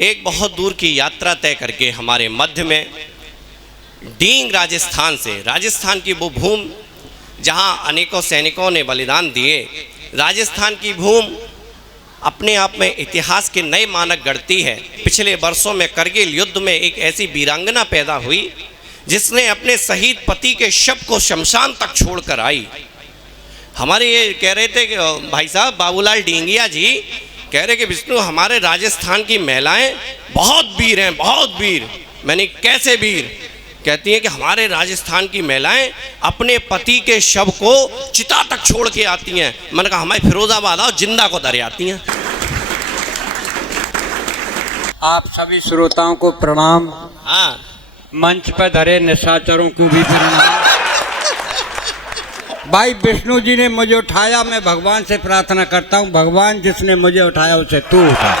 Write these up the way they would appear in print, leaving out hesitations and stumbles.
एक बहुत दूर की यात्रा तय करके हमारे मध्य में डींग राजस्थान की वो भूमि जहां अनेकों सैनिकों ने बलिदान दिए, राजस्थान की भूमि अपने आप में इतिहास के नए मानक गढ़ती है। पिछले वर्षों में करगिल युद्ध में एक ऐसी वीरांगना पैदा हुई जिसने अपने शहीद पति के शव को शमशान तक छोड़कर आई। हमारे ये कह रहे थे कि भाई साहब बाबूलाल डींगिया जी कह रहे कि विष्णु हमारे राजस्थान की महिलाएं बहुत वीर हैं, बहुत वीर। मैंने कैसे वीर? कहती हैं कि हमारे राजस्थान की महिलाएं अपने पति के शव को चिता तक छोड़ के आती हैं। मैंने कहा हमारे फिरोजाबाद आओ, जिंदा को दर आती हैं। आप सभी श्रोताओं को प्रणाम। हाँ, मंच पर धरे निशाचरों को भी प्रणाम। भाई विष्णु जी ने मुझे उठाया, मैं भगवान से प्रार्थना करता हूँ, भगवान जिसने मुझे उठाया उसे तू उठा।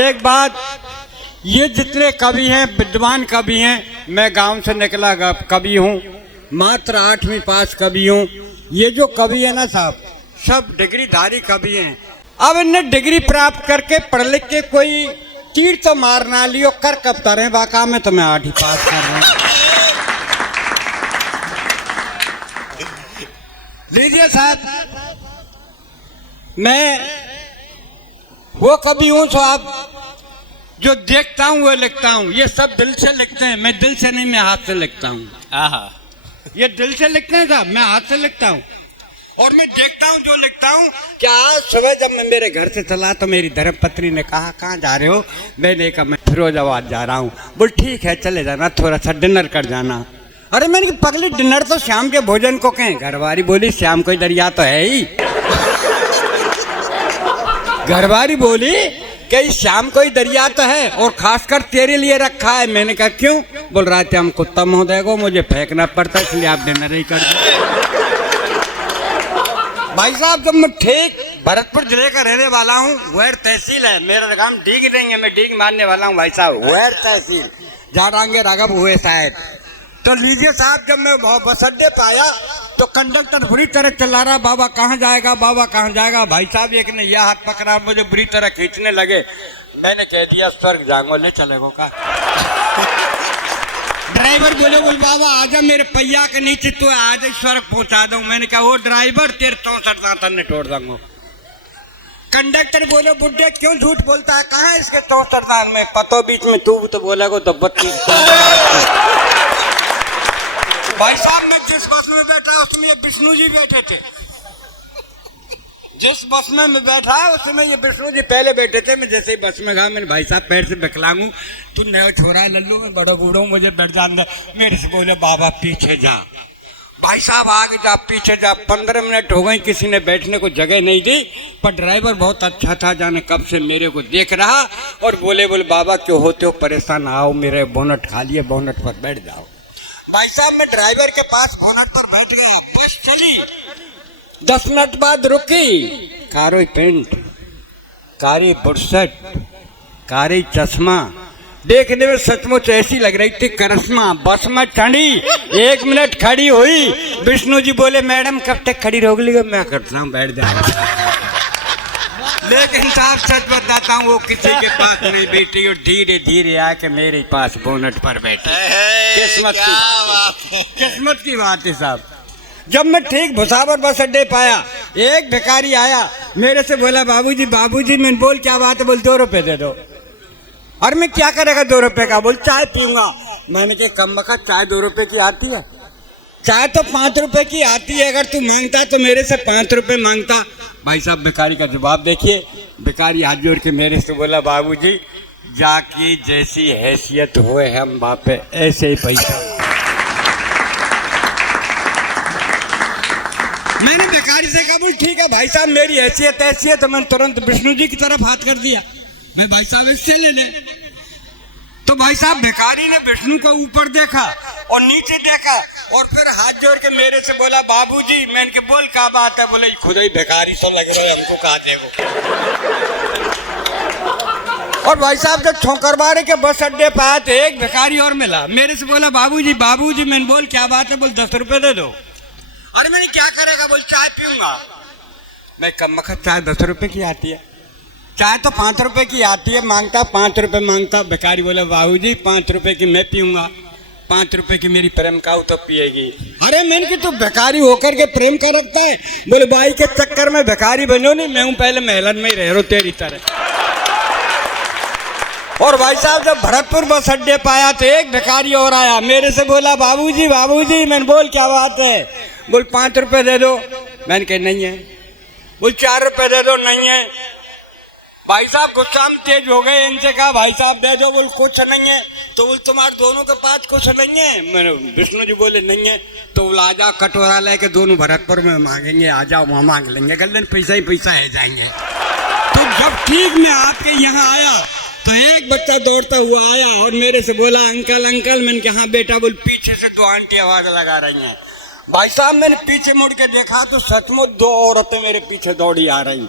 एक बात, ये जितने कवि हैं, विद्वान कवि हैं, मैं गांव से निकला कवि हूँ, मात्र 8वीं पास कवि हूँ। ये जो कवि है ना साहब, सब डिग्रीधारी कवि हैं। अब इन्हें डिग्री प्राप्त करके पढ़ लिख के कोई तीर तो मार ना लियो, कर कब तरे वाका में तो मैं 8वीं पास कर रहा हूँ। लीजिए साहब, मैं वो कवि हूँ साहब जो देखता हूँ वो लिखता हूँ। ये सब दिल से लिखते हैं, मैं दिल से नहीं, मैं हाथ से लिखता हूँ। ये दिल से लिखते हैं साहब, मैं हाथ से लिखता हूँ। और मैं देखता हूँ जो लिखता हूँ। क्या आज सुबह जब मैं मेरे घर से चला तो मेरी धर्मपत्नी ने कहा कहाँ जा रहे हो? मैंने कहा मैं फिरोजाबाद जा रहा हूँ। बोल ठीक है चले जाना, थोड़ा सा डिनर कर जाना। अरे मैंने कि पगली डिनर तो शाम के भोजन को कहें। घरवारी बोली शाम को दरिया तो है ही। घरवारी बोली कि शाम को ही दरिया तो है और खासकर तेरे लिए रखा है। मैंने कहा क्यों? बोल रहा थे हम कुत्ता महोदय को मुझे फेंकना पड़ता इसलिए आप डिनर ही कर दो। भाई साहब जब मैं ठीक भरतपुर जिले का रहने वाला हूँ, वैर तहसील है मेरा काम, डीग देंगे, मैं डीग मारने वाला हूँ भाई साहब, वैर तहसील जहाँ रांगे राघव हुए शायद। तो लीजिए साहब, जब मैं बस अड्डे पे आया तो कंडक्टर बुरी तरह चला रहा, बाबा कहाँ जाएगा, बाबा कहाँ जाएगा। भाई साहब एक ने यह हाथ पकड़ा, मुझे बुरी तरह खींचने लगे। मैंने कह दिया स्वर्ग जाऊंगा, ले चलेगो का। ड्राइवर बोले बोल बाबा आजा मेरे पहिया के नीचे, तो आज ही स्वर्ग पहुंचा दूं। मैंने कहा वो ड्राइवर तेरे 64 दांत ने तोड़ दूंगा। कंडक्टर बोले बुड्ढे क्यों झूठ बोलता है, कहाँ है इसके 64 दांत में? पतो बीच में तू तो बोलेगो तो 32। भाई साहब मैं जिस बस में बैठा उसमें ये विष्णु जी बैठे थे। जिस बस में मैं बैठा उसमें ये विष्णु जी पहले बैठे थे। मैं जैसे ही बस में गया मैंने भाई साहब पैर से विकलांग हूँ, तू नया छोरा लल्लू, मैं बड़ा बूढ़ा हूँ, मुझे बैठ जाना। मेरे से बोले बाबा पीछे जा। भाई साहब आगे जा, पीछे जा। 15 मिनट हो गए, किसी ने बैठने को जगह नहीं दी, पर ड्राइवर बहुत अच्छा था, जाने कब से मेरे को देख रहा और बोले बाबा क्यों होते हो परेशान, आओ मेरे बोनट खालिए, बोनट पर बैठ जाओ। भाई साहब मैं ड्राइवर के पास बोनट पर बैठ गया, बस चली। 10 मिनट बाद रुकी। कारो पेंट, कारी बुरसट, कारी चश्मा, देखने में सचमुच ऐसी लग रही थी करिश्मा। बस में चढ़ी, 1 मिनट खड़ी हुई। विष्णु जी बोले मैडम कब तक खड़ी रहोगी? मैं करता हूँ बैठ जाऊँ। लेकिन साहब सच बताता हूँ वो किसी के पास नहीं बैठी और धीरे धीरे आके मेरे पास बोनट पर बैठी। किस्मत की बात है साहब। जब मैं ठीक भुसावर बस अड्डे पाया, एक भिखारी आया, मेरे से बोला बाबूजी बाबूजी। मैंने बोल क्या बात है? बोल 2 रुपए दे दो। और मैं क्या करेगा 2 रुपए का? बोल चाय पीऊंगा। मैंने कहा कम बखत चाय 2 रुपए की आती है? चाय तो 5 रुपए की आती है, अगर तू मांगता तो मेरे से 5 रुपए मांगता। भाई साहब भिखारी का जवाब देखिए। भिखारी हाथ जोड़ के मेरे से बोला बाबूजी जाके जैसी हैसियत हुए हम बापे ऐसे ही पैसा। मैंने भिखारी से कहा बोल ठीक है भाई साहब मेरी हैसियत ऐसी है। तो मैंने तुरंत विष्णु जी की तरफ हाथ कर दिया, मैं भाई साहब इससे ले ले। तो भाई साहब भिखारी ने विष्णु को ऊपर देखा और नीचे देखा और फिर हाथ जोड़ के मेरे से बोला बाबूजी। मैंने के बोल क्या बात है? बोले खुद ही भिखारी तो लग रहा है, हमको कहा देगो। और भाई साहब जब छोकरबाड़े के बस अड्डे पे आए तो एक भिखारी और मिला, मेरे से बोला बाबूजी बाबूजी। मैंने बोल क्या बात है? बोल 10 रुपए दे दो। अरे मैंने क्या करेगा? बोल चाय पीऊंगा। मैं कम वक्त चाय 10 रुपए की आती है, चाय तो 5 रुपए की आती है, मांगता 5 रुपए मांगता। भिखारी बोला बाबूजी 5 रुपए की मैं पीऊंगा, 5 रुपए की मेरी प्रेम काऊ तो पिएगी। अरे मैंने कि तू भिखारी होकर के प्रेम का रखता है? बोले बाई के चक्कर में भिखारी बनो नहीं, मैं हूं पहले महलन में ही रह रो तेरी तरह। और भाई साहब जब भरतपुर बस अड्डे पाया तो एक भिखारी और आया, मेरे से बोला बाबूजी बाबूजी। मैंने बोल क्या बात है? बोल 5 रुपए दे दो। मैंने कहा नहीं है। बोल 4 रुपए दे दो। नहीं है। भाई साहब गुस्सा में तेज हो गए, इनसे कहा भाई साहब दे दो। बोल कुछ नहीं है। तो बोल तुम्हारे दोनों के पास कुछ नहीं है? मैंने विष्णु जी बोले नहीं है। तो बोल आ जाओ कटोरा लेके दोनों भरतपुर में मांगेंगे, आ जाओ वहाँ मांग लेंगे, गले पैसा ही पैसा है जाएंगे। तो जब ठीक मैं आपके यहाँ आया तो एक बच्चा दौड़ता हुआ आया और मेरे से बोला अंकल अंकल। मैंने कहा हाँ बेटा। बोल पीछे से 2 आंटी आवाज लगा रही हैं। भाई साहब मैंने पीछे मुड़ के देखा तो सचमुच 2 औरतें मेरे पीछे दौड़ी आ रही।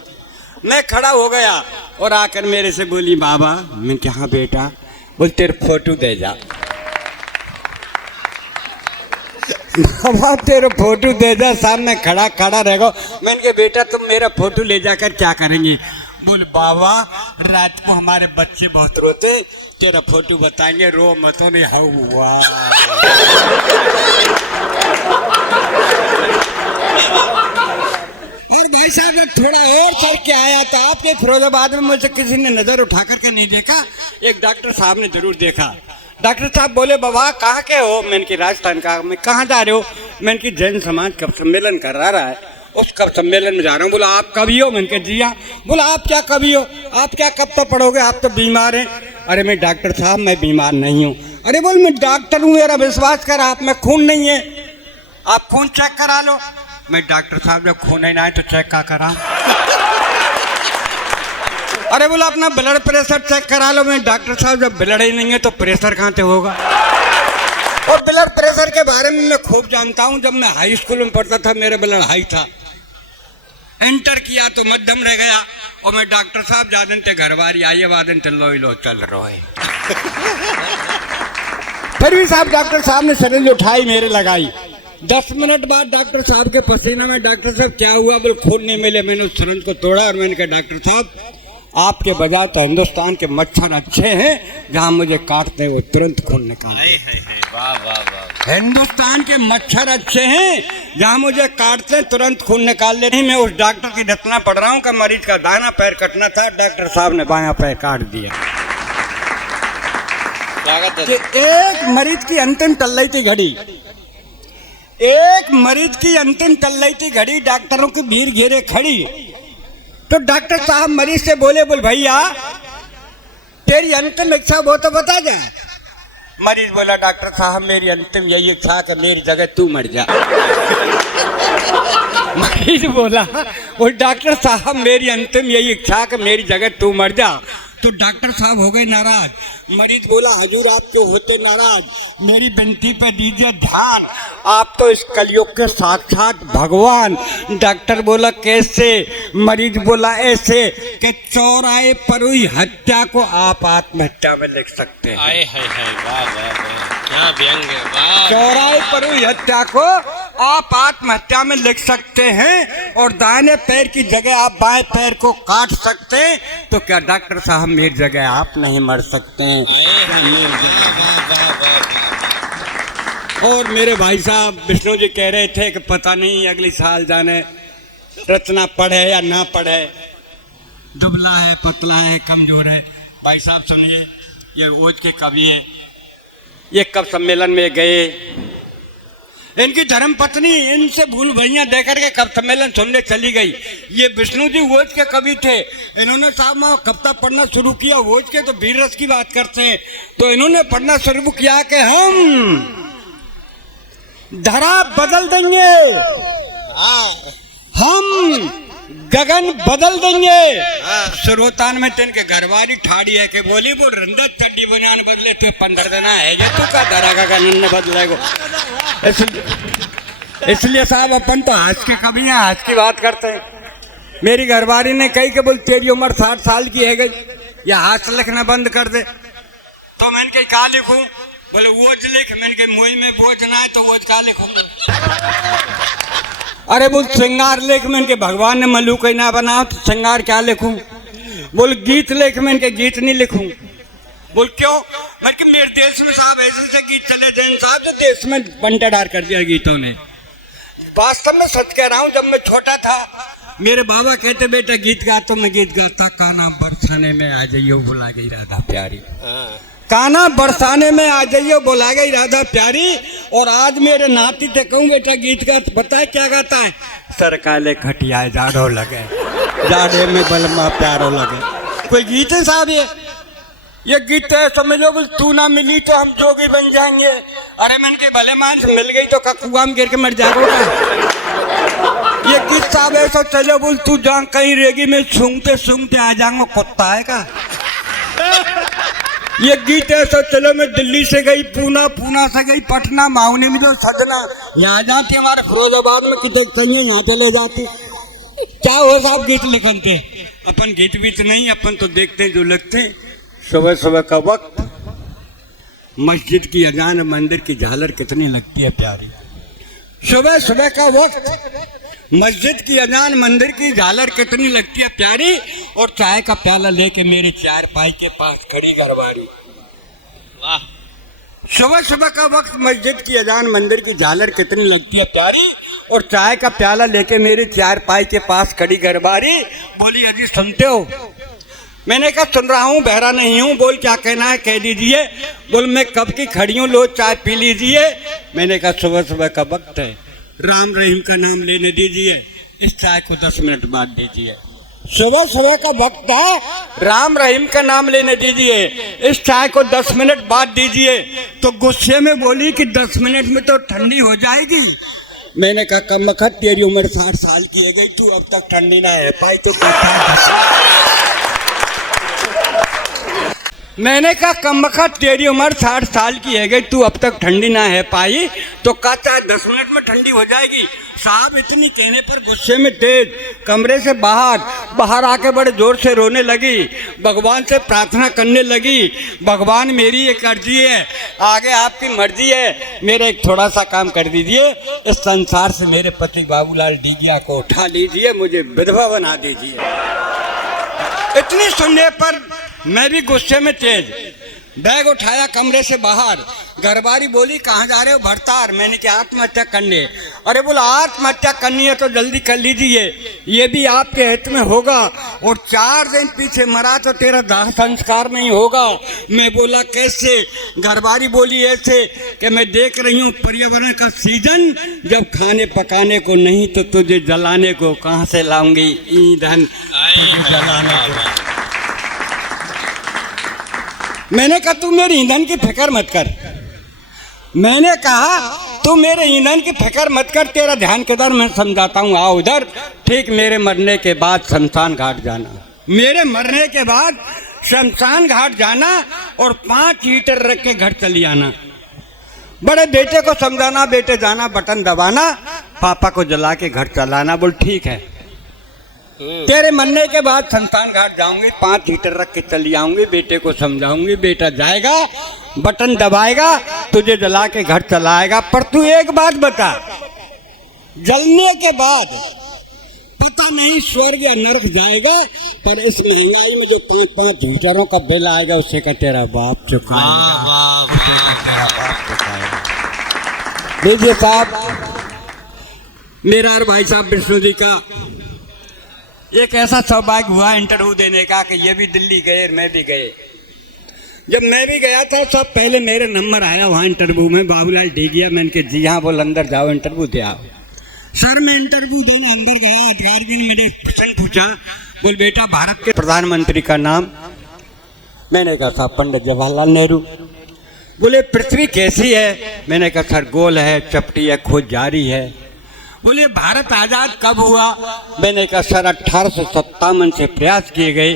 मैं खड़ा हो गया और आकर मेरे से बोली बाबा। मैं कहा बेटा। बोल तेरे फोटो दे जा। बाबा तेरे फोटो दे जा, सामने खड़ा खड़ा रहेगा। मैंने कहा बेटा तुम मेरा फोटो ले जाकर क्या करेंगे? बोल बाबा रात को हमारे बच्चे बहुत रोते, तेरा फोटो बताएंगे, रो मत नहीं हुआ। और भाई साहब जब थोड़ा और चल के आया तो आपने फिरोजाबाद में मुझे किसी ने नजर उठा करके नहीं देखा, एक डॉक्टर साहब ने जरूर देखा। डॉक्टर साहब बोले बाबा कहाँ के हो? मैंने की राजस्थान का। मैं कहाँ जा रहे हो? मैंने की जैन समाज कब सम्मेलन कर रहा है, उस कब सम्मेलन में जा रहा हूँ। बोला आप कवि हो? मैंने कहा जी हाँ। बोला आप क्या कवि हो? आप क्या कब तक पढ़ोगे? आप तो बीमार हैं। अरे मैं डॉक्टर साहब मैं बीमार नहीं हूँ। अरे बोल मैं डॉक्टर हूँ, मेरा विश्वास कर, आप में खून नहीं है, आप खून चेक करा लो। मैं डॉक्टर साहब जब खून ही ना है तो चेक क्या करा? अरे बोला अपना ब्लड प्रेशर चेक करा लो। मैं डॉक्टर साहब जब ब्लड ही नहीं है तो प्रेशर कहाँ से होगा? और ब्लड प्रेशर के बारे में मैं खूब जानता हूँ। जब मैं हाई स्कूल में पढ़ता था मेरा ब्लड हाई था, एंटर किया तो मध्यम रह गया। और मैं डॉक्टर साहब जादन ते घरवारी आई वादन ते लो चल रहा है। फिर भी साहब डॉक्टर साहब ने सिरिंज उठाई मेरे लगाई। 10 मिनट बाद डॉक्टर साहब के पसीना में डॉक्टर साहब क्या हुआ? बोल खून नहीं मिले। मैंने उस सिरिंज को तोड़ा और मैंने कहा डॉक्टर साहब आपके बजाय तो हिंदुस्तान के मच्छर अच्छे हैं, जहाँ मुझे काटते हैं वो तुरंत खून निकालते हैं। हिंदुस्तान के मच्छर अच्छे हैं, जहाँ मुझे काटते हैं तुरंत खून निकाल लेते हैं। मैं उस डॉक्टर की रचना पढ़ रहा हूँ कि मरीज का दाहिना पैर कटना था, डॉक्टर साहब ने बायां पैर काट दिया। कि एक मरीज की अंतिम टल रही थी घड़ी, एक मरीज की अंतिम टल रही थी घड़ी, डॉक्टरों की भीड़ घेरे खड़ी। तो डॉक्टर साहब मरीज से बोले बोल भैया तेरी अंतिम इच्छा वो तो बता जा। मरीज बोला डॉक्टर साहब मेरी अंतिम यही इच्छा कि मेरी जगह तू मर जा। मरीज बोला वो डॉक्टर साहब मेरी अंतिम यही इच्छा कि मेरी जगह तू मर जा। तो डॉक्टर साहब हो गए नाराज। मरीज बोला हुजूर आप क्यों होते नाराज? मेरी विनती पे दीजिए ध्यान, आप तो इस कलयुग के साक्षात भगवान। डॉक्टर बोला कैसे? मरीज बोला ऐसे कि चौराहे पर हुई हत्या को आप आत्महत्या में लिख सकते हैं। आए हाय हाय वाह वाह क्या व्यंग है, वाह। चौराहे पर हुई हत्या को आप आत्महत्या में लिख सकते हैं और दाहिने पैर की जगह आप बाएं पैर को काट सकते हैं। तो क्या डॉक्टर साहब मेरी जगह आप नहीं मर सकते हैं? और मेरे भाई साहब विष्णु जी कह रहे थे कि पता नहीं अगले साल जाने रचना पढ़े या ना पढ़े, दुबला है पतला है कमजोर है। भाई साहब समझे ये ओज के कवि है, ये कब सम्मेलन में गए, इनकी धर्म पत्नी इनसे भूल भैया देकर के कब सम्मेलन सुनने चली गई। ये विष्णु जी वोज के कवि थे, इन्होंने साहब कविता पढ़ना शुरू किया। वोज के तो वीर रस की बात करते हैं, तो इन्होंने पढ़ना शुरू किया कि हम धरा बदल देंगे, हम गगन बदल देंगे। श्रोतान में तिनके घरवाली ठाड़ी है कि बोली वो रंदा चड्डी बनान बदले थे 15 दिन है जो तू का धरा गगन ने बदलेगो। इसलिए साहब अपन तो आज के कभी हैं, आज की बात करते हैं। मेरी घरवाली ने कही कि बोल तेरी उम्र 60 साल की है गई, या हाथ से लिखना बंद कर दे। तो मैंने कही क्या लिखूं? बोले वोज लिख। मैंने कही मुझ में बोझ ना है तो वोज क्या लिखूंगा? अरे बोल श्रृंगार लिख। मैंने कही भगवान ने मल्लू कोई ना बनाओ तो श्रृंगार क्या लिखूं? बोल गीत लिख, मैंने कहा गीत नहीं लिखूं। बोल क्यों? मैं कि मेरे देश में साहब ऐसे ऐसे गीत चले थे साहब, जो देश में बंटाढार कर दिया गीतों ने। वास्तव में सच कह रहा हूं, जब मैं छोटा था मेरे बाबा कहते बेटा गीत गा, तो मैं गीत गाता, काना बरसाने में आ जाइयो बुला गई राधा प्यारी, काना बरसाने में आ जाइयो बुला गई राधा प्यारी। और आज मेरे नाती से कहूँ बेटा गीत गा, बताए क्या गाता है? सर काले खटिया जाड़ो लगे, जाड़े में बलमा प्यारो लगे। कोई गीत है साहब? ये गीत है, समझ लो तू ना मिली तो हम जोगी बन जाएंगे। अरे मैंने के भले मानस मिल गई तो कुआं में गिर के मर जाएगा। ये गीत साहब ऐसा चलो बोल, तू जहाँ कहीं रेगी में सूंघते सूंघते आ जाऊंगा, कुत्ता है का? ये गीत ऐसा चलो मैं दिल्ली से गई पूना, पूना से गई पटना, माउने में जो सजना यहाँ जाती, हमारे फिरोजाबाद में कितने कहीं यहाँ चले जाती। क्या हो साहब गीत लिखन थे? अपन गीत बीत नहीं, अपन तो देखते जो लगते। सुबह सुबह का वक्त मस्जिद की अजान, मंदिर की झालर कितनी लगती है प्यारी। सुबह सुबह का वक्त मस्जिद की अजान, मंदिर की झालर कितनी लगती है प्यारी। और चाय का प्याला लेके मेरे चारपाई के पास खड़ी घरवारी। वाह! सुबह सुबह का वक्त मस्जिद की अजान, मंदिर की झालर कितनी लगती है प्यारी। और चाय का प्याला लेके मेरे चारपाई के पास खड़ी घरवारी। बोली अजी सुनते हो? मैंने कहा सुन रहा हूँ, बहरा नहीं हूँ। बोल क्या कहना है कह दीजिए। बोल मैं कब की खड़ी हूँ, लो चाय पी लीजिए। मैंने कहा सुबह सुबह का वक्त है, राम रहीम का नाम लेने दीजिए, इस चाय को 10 मिनट बाद दीजिए। सुबह सुबह का वक्त है, राम रहीम का नाम लेने दीजिए, इस चाय को 10 मिनट बाद दीजिए। तो गुस्से में बोली कि 10 मिनट में तो ठंडी हो जाएगी। मैंने कहा कम वक्त, तेरी उम्र 60 साल की है गई, तू अब तक ठंडी ना है पाई तो मैंने कहा कम वक्त, तेरी उम्र 60 साल की है गई, तू अब तक ठंडी ना है पाई तो कहता है 10 मिनट में ठंडी हो जाएगी। साहब इतनी कहने पर गुस्से में तेज कमरे से बाहर आके बड़े जोर से रोने लगी, भगवान से प्रार्थना करने लगी। भगवान मेरी एक अर्जी है, आगे आपकी मर्जी है, मेरा एक थोड़ा सा काम कर दीजिए, इस संसार से मेरे पति बाबूलाल डीगिया को उठा लीजिए, मुझे विधवा बना दीजिए। इतनी सुनने पर मैं भी गुस्से में तेज बैग उठाया कमरे से बाहर। घरवारी बोली कहाँ जा रहे हो? भरतार। मैंने क्या आत्महत्या करने? अरे बोला आत्महत्या करनी है तो जल्दी कर लीजिए, ये भी आपके हित में होगा। और 4 दिन पीछे मरा तो तेरा दाह संस्कार नहीं होगा। मैं बोला कैसे? घरवारी बोली ऐसे कि मैं देख रही हूँ पर्यावरण का सीजन, जब खाने पकाने को नहीं तो तुझे जलाने को कहाँ से लाऊंगी ईंधन जलाने को। मैंने कहा तू मेरे ईंधन की फिक्र मत कर। मैंने कहा तू मेरे ईंधन की फिक्र मत कर, तेरा ध्यान किधर मैं समझाता हूँ, आओ उधर। ठीक मेरे मरने के बाद शमशान घाट जाना, मेरे मरने के बाद शमशान घाट जाना और 5 हीटर रख के घर चली आना। बड़े बेटे को समझाना, बेटे जाना बटन दबाना, पापा को जला के घर चलाना। बोल ठीक है, तेरे मरने के बाद शमशान घाट जाऊंगी, 5 हीटर रख के चली आऊंगी, बेटे को समझाऊंगी, बेटा जाएगा बटन दबाएगा, तुझे जला के घर चलाएगा। पर तू एक बात बता, जलने के बाद पता नहीं स्वर्ग या नरक जाएगा, पर इस महंगाई में जो 5-5 हीटरों का बिल आएगा उसे का तेरा बाप चुकाएगा। लीजिए साहब, मेरा और भाई साहब विष्णु जी का एक ऐसा सौभाग्य हुआ इंटरव्यू देने का कि ये भी दिल्ली गए, मैं भी गए। जब मैं भी गया था सब पहले मेरे नंबर आया वहाँ इंटरव्यू में, बाबूलाल डीगिया। मैंने कहा जी हाँ, बोल अंदर जाओ इंटरव्यू दे आओ। सर मैं इंटरव्यू देने अंदर गया, अधिकारी ने मेरे प्रश्न पूछा, बोल बेटा भारत के प्रधानमंत्री का नाम? मैंने कहा साहब पंडित जवाहरलाल नेहरू। बोले पृथ्वी कैसी है? मैंने कहा सर गोल है, चपटी है, खोज जारी है। बोले भारत आजाद कब हुआ? मैंने कहा सर 1857 से प्रयास किए गए,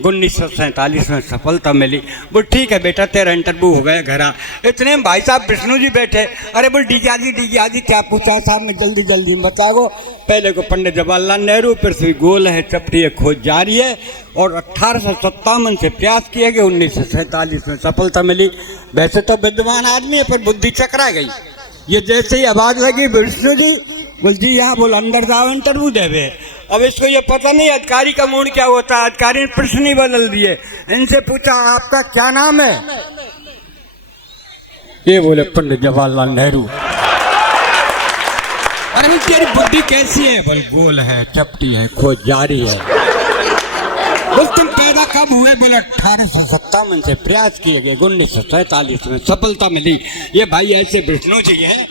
1947 में सफलता मिली। बोल ठीक है बेटा, तेरा इंटरव्यू हो गया, घर आ। इतने भाई साहब विष्णु जी बैठे। अरे बोल डीगिया जी क्या पूछा साहब ने? जल्दी जल्दी बताओ। पहले को पंडित जवाहरलाल नेहरू, पृथ्वी गोल है, चपटी है, खोज जारी है, और 1857 से प्रयास किए गए, 1947 में सफलता मिली। वैसे तो विद्वान आदमी है पर बुद्धि चकरा गई। ये जैसे ही आवाज लगी विष्णु जी, बोल जी यहाँ, बोल अंदर जाओ इंटरव्यू देवे। अब इसको ये पता नहीं अधिकारी का मूड क्या होता है। अधिकारी ने प्रश्न ही बदल दिए। इनसे पूछा आपका क्या नाम है? ये बोले पंडित जवाहरलाल नेहरू। अरे तेरी बुद्धि कैसी है? बोल गोल है, चपटी है, खोज जारी है। बोल तुम पैदा कब हुए? बोले 1857 से प्रयास किए गए, 1947 में सफलता मिली। ये भाई ऐसे विष्णु जी है।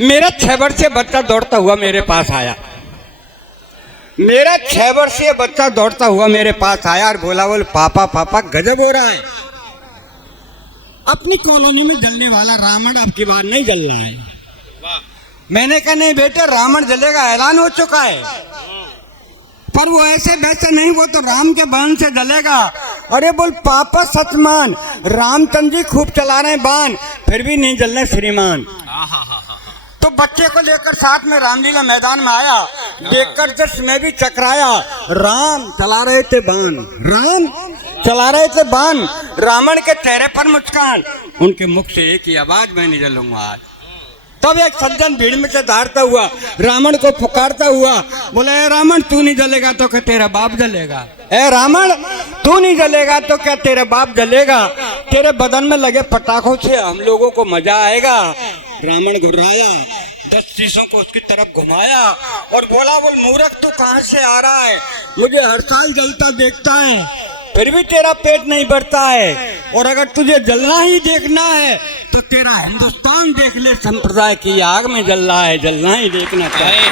मेरा 6 वर्षीय बच्चा दौड़ता हुआ मेरे पास आया। मेरा 6 वर्षीय बच्चा दौड़ता हुआ मेरे पास आया और बोला, बोल पापा पापा गजब हो रहा है। अपनी कॉलोनी में जलने वाला रावण अब की बार नहीं जल रहा है। मैंने कहा नहीं बेटे, रावण जलेगा, ऐलान हो चुका है, पर वो ऐसे वैसे नहीं, वो तो राम के बाण से जलेगा। अरे बोल पापा सच मान, रामचंद्र जी खूब चला रहे हैं बाण, फिर भी नहीं जल रहे श्रीमान। तो बच्चे को लेकर साथ में रामलीला मैदान में आया, देखकर जस्ट मैं भी चकराया। राम चला रहे थे बाण, राम चला रहे थे बाण, रावण के चेहरे पर मुस्कान, उनके मुख से एक ही आवाज, मैं नहीं जलूंगा आज। तब एक सज्जन भीड़ में से दौड़ता हुआ रावण को पुकारता हुआ बोला, ए रावण तू नहीं जलेगा तो क्या तेरा बाप जलेगा? ए रावण तू नहीं जलेगा तो क्या तेरा बाप जलेगा? तेरे बदन में लगे पटाखों से हम लोगों को मजा आएगा। रावण घुराया, 10 शीशों को उसकी तरफ घुमाया और बोला, बोल मूर्ख तू कहाँ से आ रहा है? मुझे हर साल जलता देखता है, फिर भी तेरा पेट नहीं भरता है। और अगर तुझे जलना ही देखना है तो तेरा हिंदुस्तान देख ले, संप्रदाय की आग में जल रहा है, जलना ही देखना चाहिए।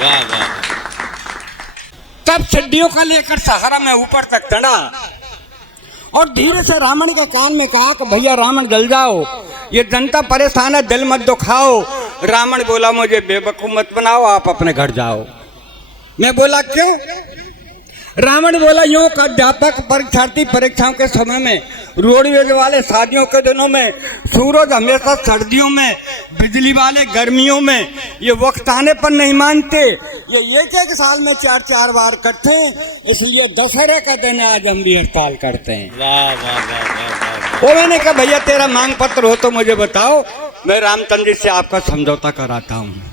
वाह वाह। तब सीढ़ियों का लेकर सहारा में ऊपर तक चढ़ा और धीरे से रावण के कान में कहा कि भैया रावण जल जाओ, ये जनता परेशान है, दिल मत दुखाओ। रावण बोला, मुझे बेवकूफ मत बनाओ, आप अपने घर जाओ। मैं बोला क्यों? रावण बोला, यूं का अध्यापक परीक्षार्थी परीक्षाओं के समय में, रोडवेज वाले शादियों के दिनों में, सूरज हमेशा सर्दियों में, बिजली वाले गर्मियों में, ये वक्त आने पर नहीं मानते। ये एक साल में 4-4 बार करते हैं, इसलिए दशहरे का दिन आज हम भी हड़ताल करते हैं। वाह वाह वाह। वो मैंने कहा भैया तेरा मांग पत्र हो तो मुझे बताओ, मैं रामचंद्र जी से आपका समझौता कराता हूँ।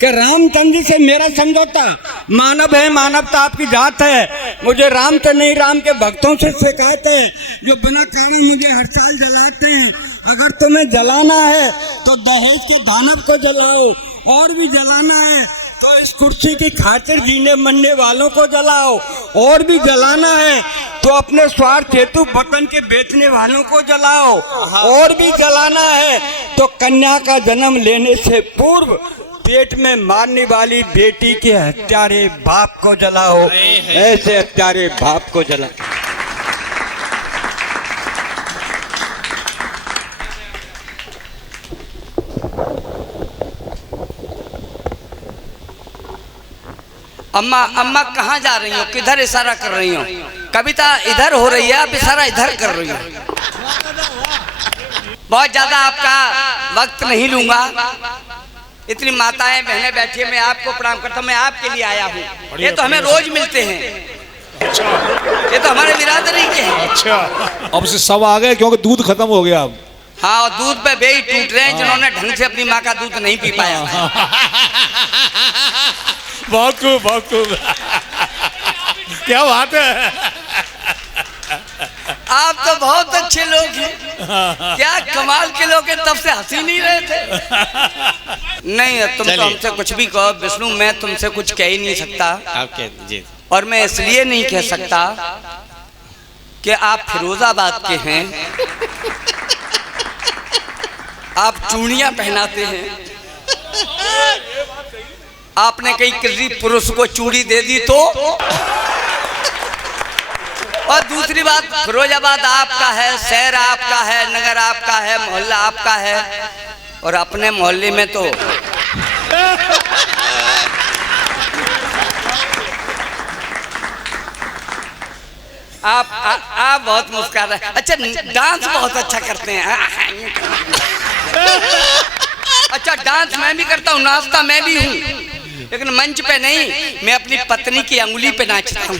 कि रामचंद्र जी से मेरा समझौता, मानव है, मानवता आपकी जात है, मुझे राम से नहीं राम के भक्तों से शिकायत है जो बिना कारण मुझे हर साल जलाते हैं। अगर तुम्हें जलाना है तो दहेज के दानव को जलाओ, और भी जलाना है तो इस कुर्सी की खातिर जीने मरने वालों को जलाओ, और भी जलाना है तो अपने स्वार्थ हेतु वतन के बेचने वालों को जलाओ, और भी जलाना है तो कन्या का जन्म लेने से पूर्व पेट में मारने वाली बेटी के हत्यारे बाप को जलाओ। ऐसे हत्यारे बाप को जलाओ। अम्मा अम्मा कहाँ जा रही हो? किधर इशारा कर रही हो? कविता इधर हो रही है, आप इशारा इधर कर रही हो। बहुत ज्यादा आपका वक्त नहीं लूंगा, इतनी माताएं बहनें बैठी है, मैं आपको प्रणाम करता हूँ। मैं आपके लिए आया हूँ, ये तो हमें रोज मिलते हैं। अच्छा, ये तो हमारे बिरादरी के हैं। अच्छा, अब से सब आ गए क्योंकि दूध खत्म हो गया अब। हाँ, और दूध पे बेई टूट रहे हैं जिन्होंने ढंग से अपनी माँ का दूध नहीं पी पाया। बहुत खूब, बहुत खूब। क्या बात है। आप तो बहुत अच्छे लोग हैं, क्या कमाल के लोग हैं, तब से हंसी नहीं रहे थे। नहीं, तुम तो हमसे कुछ भी कहो विष्णु, मैं तुमसे कुछ कह ही नहीं सकता। आपके जी। और मैं इसलिए नहीं कह सकता कि आप फिरोजाबाद के हैं, आप चूड़ियां पहनाते हैं, आपने कई किसी पुरुष को चूड़ी दे दी तो। और दूसरी बात, फिरोजाबाद आपका है, शहर आपका है, नगर आपका है, मोहल्ला आपका है, और अपने मोहल्ले में तो आप बहुत मुस्कुरा रहे हैं। अच्छा, डांस बहुत अच्छा करते हैं। अच्छा, डांस मैं भी करता हूँ, नाचता मैं भी हूँ, लेकिन मंच पे नहीं, मैं अपनी पत्नी की अंगुली पे नाचता हूँ।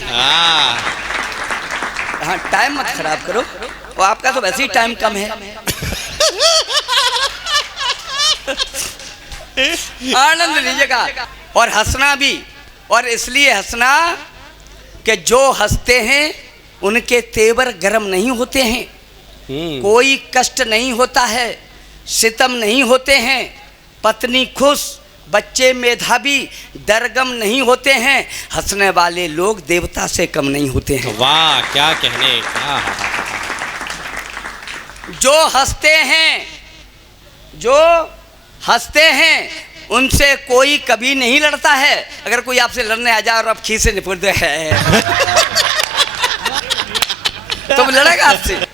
हाँ, टाइम मत खराब करो, वो आपका तो वैसे ही टाइम कम है। आनंद लीजिएगा। और हंसना भी, और इसलिए हंसना कि जो हंसते हैं उनके तेवर गर्म नहीं होते हैं, कोई कष्ट नहीं होता है, सितम नहीं होते हैं, पत्नी खुश, बच्चे मेधावी, डरगम नहीं होते हैं। हंसने वाले लोग देवता से कम नहीं होते हैं। वाह क्या कहने का। जो हंसते हैं उनसे कोई कभी नहीं लड़ता है। अगर कोई आपसे लड़ने आ जाए और आप खीसे निपट दे तो लड़ेगा आपसे।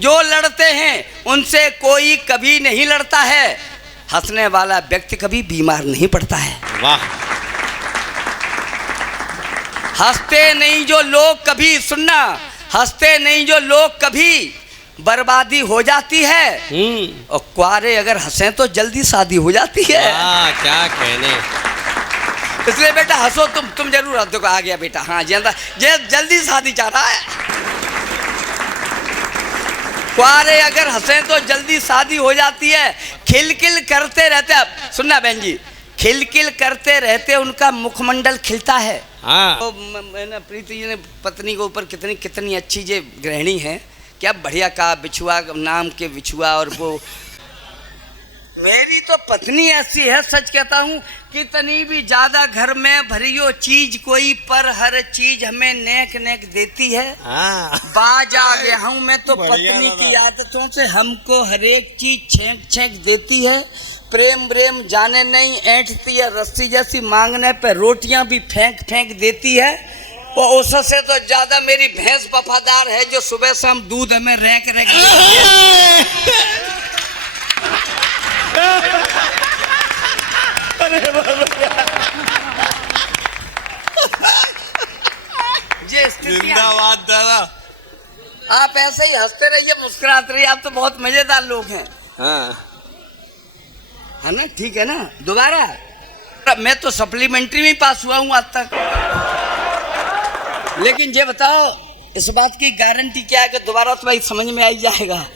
जो लड़ते हैं उनसे कोई कभी नहीं लड़ता है। हंसने वाला व्यक्ति कभी बीमार नहीं पड़ता है। वाह। हंसते नहीं जो लोग कभी, सुनना, हंसते नहीं जो लोग कभी बर्बादी हो जाती है। और कुआरे अगर हंसे तो जल्दी शादी हो जाती है। क्या कहने। इसलिए बेटा हंसो, तुम जरूर हंसो। देखो आ गया बेटा, हाँ जल्दी शादी चाह रहा है। कुआरे अगर हंसे तो जल्दी शादी हो जाती है। खिलखिल करते रहते, अब सुनना बहन जी, खिलखिल करते रहते उनका मुखमंडल खिलता है। तो मैंने प्रीति जी ने पत्नी के ऊपर कितनी कितनी अच्छी जे गृहिणी है, क्या बढ़िया का बिछुआ नाम के बिछुआ। और वो मेरी तो पत्नी ऐसी है, सच कहता हूँ, कितनी भी ज्यादा घर में भरियो चीज कोई, पर हर चीज हमें नेक नेक देती है। बाज आ गया हूँ मैं तो पत्नी की आदतों से, हमको हर एक चीज छेंक छेंक देती है। प्रेम ब्रेम जाने नहीं, ऐंठती है रस्सी जैसी, मांगने पे रोटियां भी फेंक फेंक देती है। और उससे तो ज्यादा मेरी भैंस वफादार है, जो सुबह शाम दूध हमें रैक रैक जिंदाबाद दादा। आप ऐसे ही हंसते रहिए, मुस्कुराते रहिए, आप तो बहुत मजेदार लोग हैं। है ना, ठीक है ना। दोबारा मैं तो सप्लीमेंट्री में पास हुआ हूँ आज तक, लेकिन ये बताओ इस बात की गारंटी क्या है कि दोबारा तो भाई समझ में आ ही जाएगा।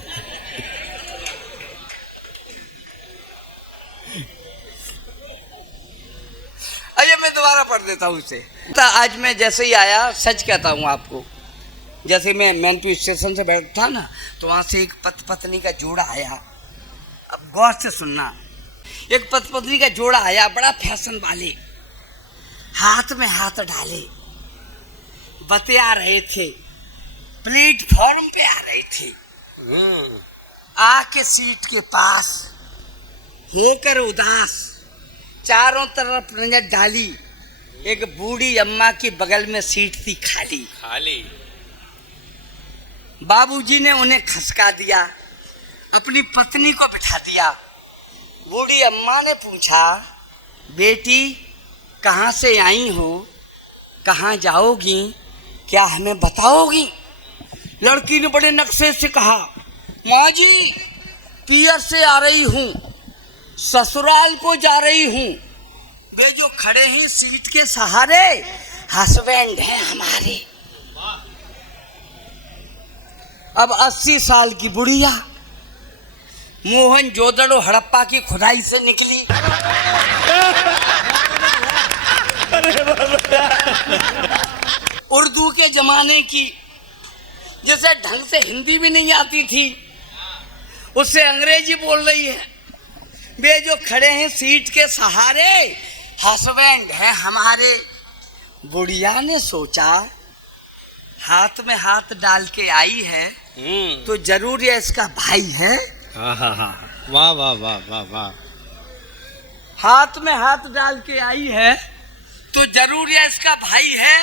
आइए मैं दोबारा पढ़ देता हूँ इसे। आज मैं जैसे ही आया, सच कहता हूँ आपको, जैसे मैं मैनपुर स्टेशन से बैठा था ना, तो वहां से एक पत्नी का जोड़ा आया। अब गौर से सुनना, एक पत्नी का जोड़ा आया, बड़ा फैशन वाले, हाथ में हाथ डाले, बतिया रहे थे, प्लेटफॉर्म पे आ रहे थे। आके सीट के पास होकर उदास, चारों तरफ नजर डाली, एक बूढ़ी अम्मा की बगल में सीट थी खाली। बाबूजी ने उन्हें खसका दिया, अपनी पत्नी को बिठा दिया। बूढ़ी अम्मा ने पूछा, बेटी कहाँ से आई हो, कहाँ जाओगी, क्या हमें बताओगी? लड़की ने बड़े नक्शे से कहा, माँ जी पियर से आ रही हूँ, ससुराल को जा रही हूँ। वे जो खड़े हैं सीट के सहारे हस्बैंड हैं हमारे। अब 80 साल की बुढ़िया मोहन जोदड़ो हड़प्पा की खुदाई से निकली। उर्दू के जमाने की, जिसे ढंग से हिंदी भी नहीं आती थी, उससे अंग्रेजी बोल रही है। वे जो खड़े हैं सीट के सहारे हस्बैंड है हमारे। बुढ़िया ने सोचा, हाथ में हाथ डाल के आई है तो जरूर ये इसका भाई है। वाह वाह वाह वाह वाह। हाथ में हाथ डाल के आई है तो जरूर ये इसका भाई है।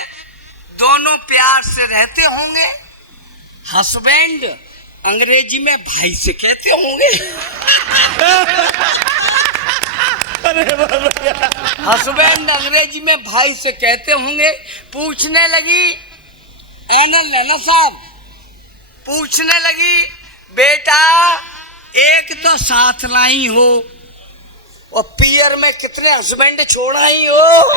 दोनों प्यार से रहते होंगे। हस्बैंड अंग्रेजी में भाई से कहते होंगे। हस्बैंड अंग्रेजी में भाई से कहते होंगे। पूछने लगी, नैना साहब पूछने लगी, बेटा एक तो साथ लाई हो और पियर में कितने हस्बैंड छोड़ आई हो?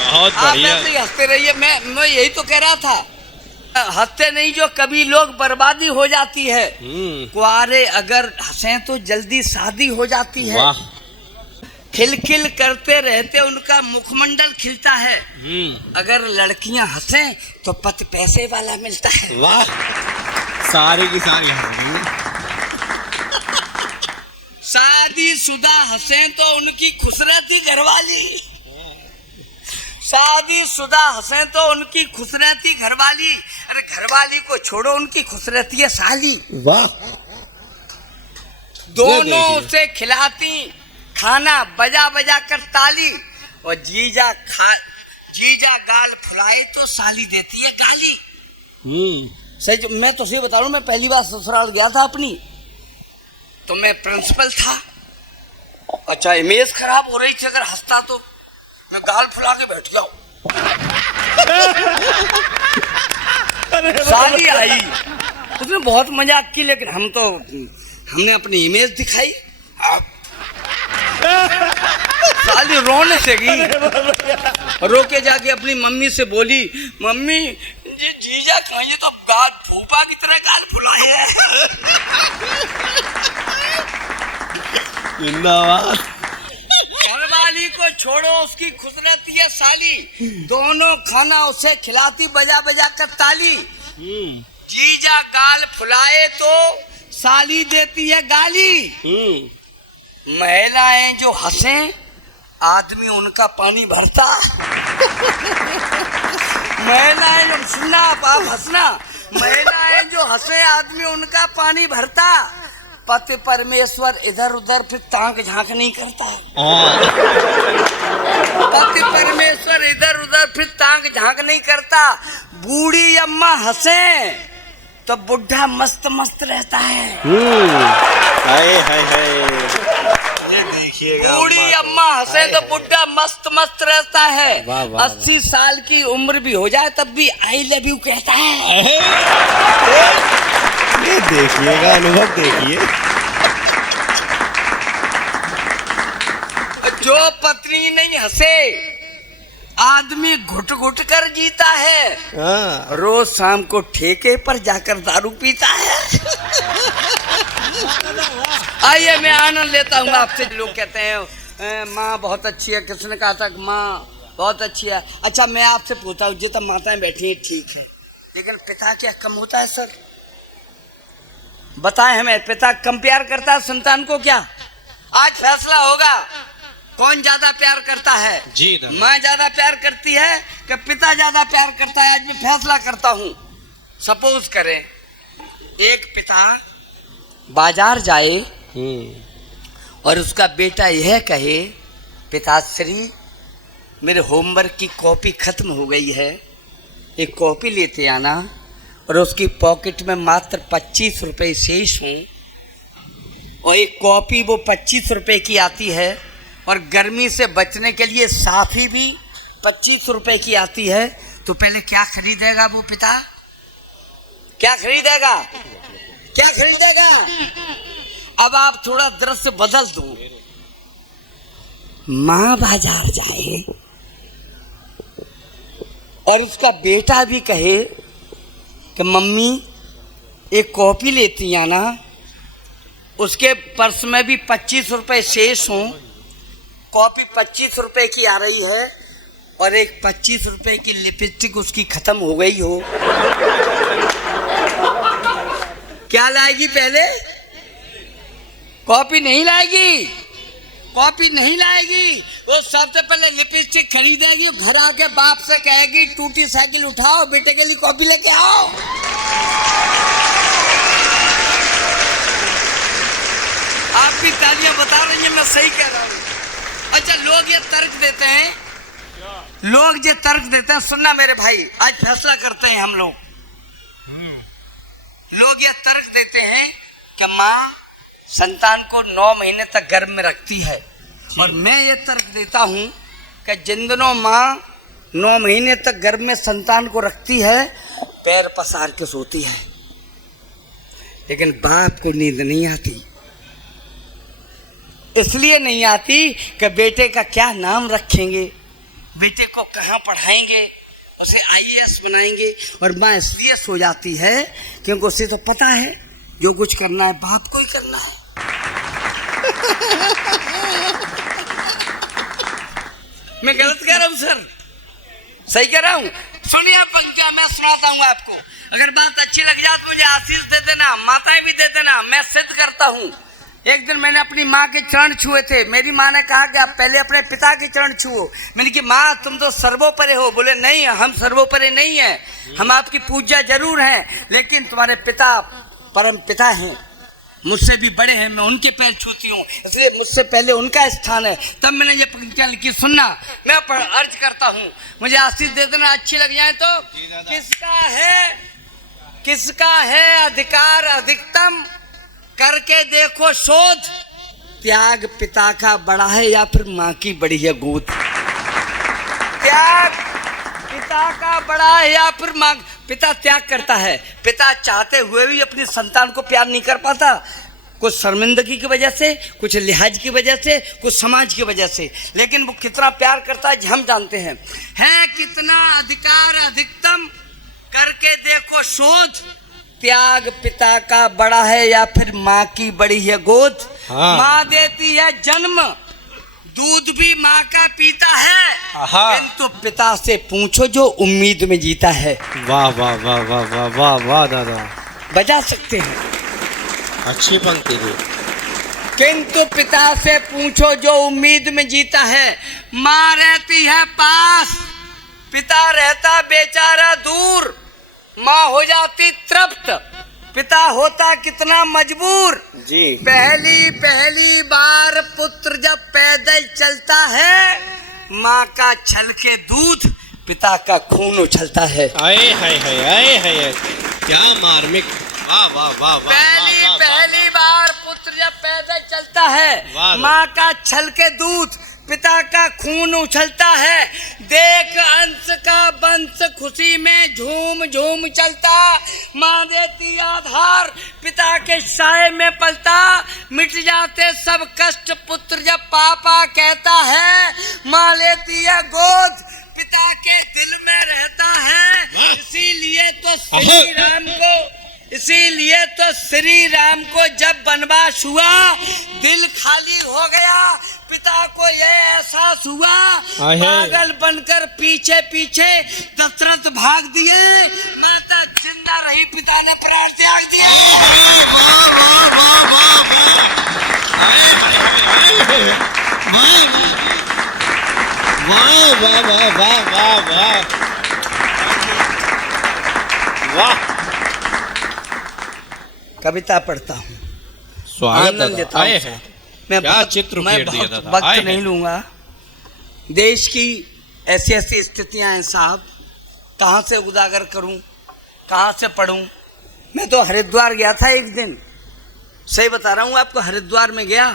बहुत बढ़िया। आप ऐसे ही हंसते रहिए। मैं यही तो कह रहा था हंसते नहीं जो कभी लोग बर्बादी हो जाती है। कुआरे अगर हंसे तो जल्दी शादी हो जाती है। वाह। खिलखिल करते रहते उनका मुखमंडल खिलता है। अगर लड़कियां हंसे तो पति पैसे वाला मिलता है। वाह, सारी की सारी। शादीशुदा हंसे तो उनकी खुश रहती घरवाली। शादीशुदा हंसे तो उनकी खुश रहती घरवाली। अरे घरवाली को छोड़ो, उनकी खुश रहती है साली। वाह। दोनों उसे खिलाती खाना बजा बजा कर ताली। और जीजा गाल फुलाए तो साली देती है गाली। सही, मैं तो सही बता रहा हूँ। मैं पहली बार ससुराल गया था अपनी, तो मैं प्रिंसिपल था। अच्छा, इमेज खराब हो रही थी, अगर हंसता तो मैं गाल फुला के बैठ जाऊं। साली आई, उसने बहुत मजाक की, लेकिन हमने अपनी इमेज दिखाई। साली रोने से गई, रो के जाके अपनी मम्मी से बोली, मम्मी जी जीजा खाइए तो गाल फूफा की तरह गाल फुलाए हैं। घरवाली को छोड़ो, उसकी खुश रहती है साली। दोनों खाना उसे खिलाती बजा बजा कर ताली। जीजा गाल फुलाए तो साली देती है गाली। महिलाएं जो हंसे आदमी उनका पानी भरता। महिलाएं जो सुनना, आप हंसना, महिलाएं जो हंसे आदमी उनका पानी भरता। पति परमेश्वर इधर उधर फिर ताक झांक नहीं करता। पति परमेश्वर इधर उधर फिर ताक झांक नहीं करता। बूढ़ी अम्मा हंसे तो बुढ़ा मस्त मस्त रहता है। हाय हाय हाय। बूढ़ी अम्मा हंसे तो बुढ़ा मस्त मस्त रहता है। 80 साल की उम्र भी हो जाए तब भी आई लव यू कहता है। ये देखिएगा, अनुभव देखिए। जो पत्नी नहीं हंसे आदमी घुट घुट कर जीता है। रोज शाम को ठेके पर जाकर दारू पीता है। आइए मैं आनंद लेता हूँ आपसे। लोग कहते हैं माँ बहुत अच्छी है, किसने कहा था माँ बहुत अच्छी है। अच्छा, मैं आपसे पूछता हूँ, जितना माताएं बैठी हैं ठीक है, लेकिन पिता क्या कम होता है सर? बताएं हमें, पिता कम प्यार करता है संतान को क्या? आज फैसला होगा कौन ज्यादा प्यार करता है। जी माँ ज्यादा प्यार करती है कि पिता ज्यादा प्यार करता है? आज मैं फैसला करता हूँ। सपोज करें एक पिता बाजार जाए और उसका बेटा यह कहे, पिताश्री मेरे होमवर्क की कॉपी खत्म हो गई है, एक कॉपी लेते आना। और उसकी पॉकेट में मात्र 25 रुपए शेष हों और एक कॉपी वो 25 रुपए की आती है, और गर्मी से बचने के लिए साफी भी 25 रुपए की आती है, तो पहले क्या खरीदेगा वो पिता? क्या खरीदेगा? क्या खरीदेगा? अब आप थोड़ा दृश्य बदल दो। माँ बाजार जाए और उसका बेटा भी कहे कि मम्मी एक कॉपी लेती आना, उसके पर्स में भी 25 रुपए शेष हों, कॉपी 25 रुपए की आ रही है और एक 25 रुपए की लिपस्टिक उसकी खत्म हो गई हो, क्या लाएगी? पहले कॉपी नहीं लाएगी, कॉपी नहीं लाएगी। वो सबसे पहले लिपस्टिक खरीदेगी, घर आके बाप से कहेगी टूटी साइकिल उठाओ, बेटे के लिए कॉपी लेके आओ। आप भी तालियां बता रही हैं, मैं सही कह रहा हूँ। अच्छा, लोग ये तर्क देते हैं, लोग ये तर्क देते हैं, सुनना मेरे भाई, आज फैसला करते हैं हम लोग। लोग ये तर्क देते हैं कि माँ संतान को 9 महीने तक गर्भ में रखती है, और मैं ये तर्क देता हूँ कि जिन दिनों माँ 9 महीने तक गर्भ में संतान को रखती है, पैर पसार के सोती है, लेकिन बाप को नींद नहीं आती। इसलिए नहीं आती कि बेटे का क्या नाम रखेंगे, बेटे को कहाँ पढ़ाएंगे, उसे IAS बनाएंगे। और माँ इसलिए सो जाती है क्योंकि उसे तो पता है जो कुछ करना है बाप को ही करना है। मैं गलत कह रहा हूँ सर? सही कह रहा हूँ? सुनिए पंक्तियां मैं सुनाता हूँ आपको, अगर बात अच्छी लग जाए तो मुझे आशीष दे देना, माताएं भी दे देना, मैं सिद्ध करता हूँ। एक दिन मैंने अपनी माँ के चरण छुए थे। मेरी माँ ने कहा कि आप पहले अपने पिता के चरण छुओ। मैंने कहा माँ तुम तो सर्वोपरि हो। बोले नहीं, हम सर्वोपरि नहीं है, हम आपकी पूजा जरूर हैं, लेकिन तुम्हारे पिता परम पिता हैं, मुझसे भी बड़े हैं, मैं उनके पैर छूती हूँ, इसलिए मुझसे पहले उनका स्थान है। तब मैंने ये पंक्तियां लिखी, सुनना मैं अर्ज करता हूँ, मुझे आशीष दे देना, अच्छी लग जाए तो। किसका है अधिकार अधिकतम, करके देखो शोध, त्याग पिता का बड़ा है या फिर माँ की बड़ी है गोद। त्याग पिता का बड़ा है या फिर माँ। पिता त्याग करता है, पिता चाहते हुए भी अपनी संतान को प्यार नहीं कर पाता, कुछ शर्मिंदगी की वजह से, कुछ लिहाज की वजह से, कुछ समाज की वजह से, लेकिन वो कितना प्यार करता है हम जानते हैं। है कितना अधिकार अधिकतम, करके देखो शोध, त्याग पिता का बड़ा है या फिर माँ की बड़ी है गोद। हाँ। माँ देती है जन्म, दूध भी माँ का पीता है, किंतु पिता से पूछो जो उम्मीद में जीता है। वाह वाह वाह वाह वाह वाह वाह दादा, बजा सकते हैं? अच्छी पंक्ति थी। किंतु पिता से पूछो जो उम्मीद में जीता है। माँ रहती है पास, पिता रहता बेचारा दूर, माँ हो जाती तृप्त, पिता होता कितना मजबूर जी। पहली बार पुत्र जब पैदल चलता है, माँ का छलके दूध, पिता का खून उछलता है। आए हाय हाय आए हाय, क्या मार्मिक। वाह वाह वाह वाह। पहली बार पुत्र जब पैदल चलता है, माँ का छलके दूध, पिता का खून उछलता है। देख अंश का वंश खुशी में झूम झूम चलता, माँ देती आधार, पिता के साए में पलता, मिट जाते सब कष्ट पुत्र जब पापा कहता है। माँ लेती है गोद, पिता के दिल में रहता है, इसीलिए तो श्री राम को जब वनवास हुआ, दिल खाली हो गया, पिता को यह एहसास हुआ, पागल बनकर पीछे पीछे दशरथ भाग दिए, माता जिंदा रही, पिता ने प्राण त्याग दिया। वाह वाह वाह वाह वाह वाह वाह। कविता पढ़ता हूँ, स्वागत लेता आए हैं। मैं क्या चित्र मैं दिया था, वक्त नहीं लूंगा। देश की ऐसी ऐसी स्थितियां हैं साहब, कहाँ से उजागर करूं, कहाँ से पढ़ूं। मैं तो हरिद्वार गया था एक दिन, सही बता रहा हूँ आपको, हरिद्वार में गया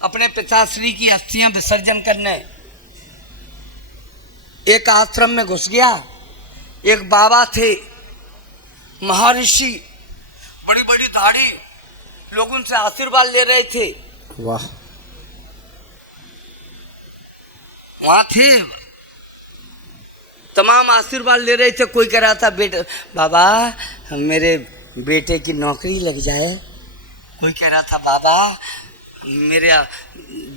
अपने पिताश्री की अस्थियां विसर्जन करने। एक आश्रम में घुस गया, एक बाबा थे महर्षि, बड़ी बड़ी दाढ़ी, लोग उनसे आशीर्वाद ले रहे थे। वाह। वहां थे, तमाम आशीर्वाद ले रहे थे। कोई कह रहा था बेटा बाबा मेरे बेटे की नौकरी लग जाए, कोई कह रहा था बाबा मेरा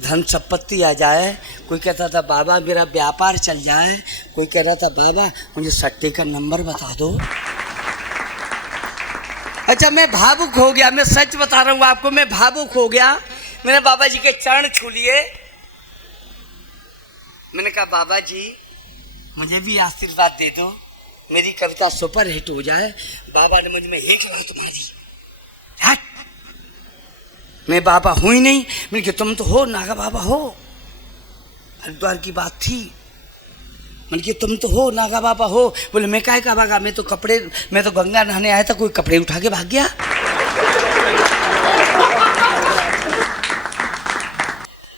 धन संपत्ति आ जाए, कोई कहता था बाबा मेरा व्यापार चल जाए, कोई कह रहा था बाबा मुझे सट्टे का नंबर बता दो। अच्छा मैं भावुक हो गया, मैं सच बता रहा हूँ आपको, मैं भावुक हो गया। मैंने बाबा जी के चरण छू लिए, मैंने कहा बाबा जी मुझे भी आशीर्वाद दे दो, मेरी कविता सुपर हिट हो जाए। बाबा ने मुझ में एक बात मारी, हट, मैं बाबा हूं ही नहीं। मैंने कहा तुम तो हो, नागा बाबा हो, हरिद्वार की बात थी। मैंने कहा तुम तो हो, नागा बाबा हो। बोले मैं काहे का भागा, मैं तो गंगा नहाने आया था, कोई कपड़े उठा के भाग गया।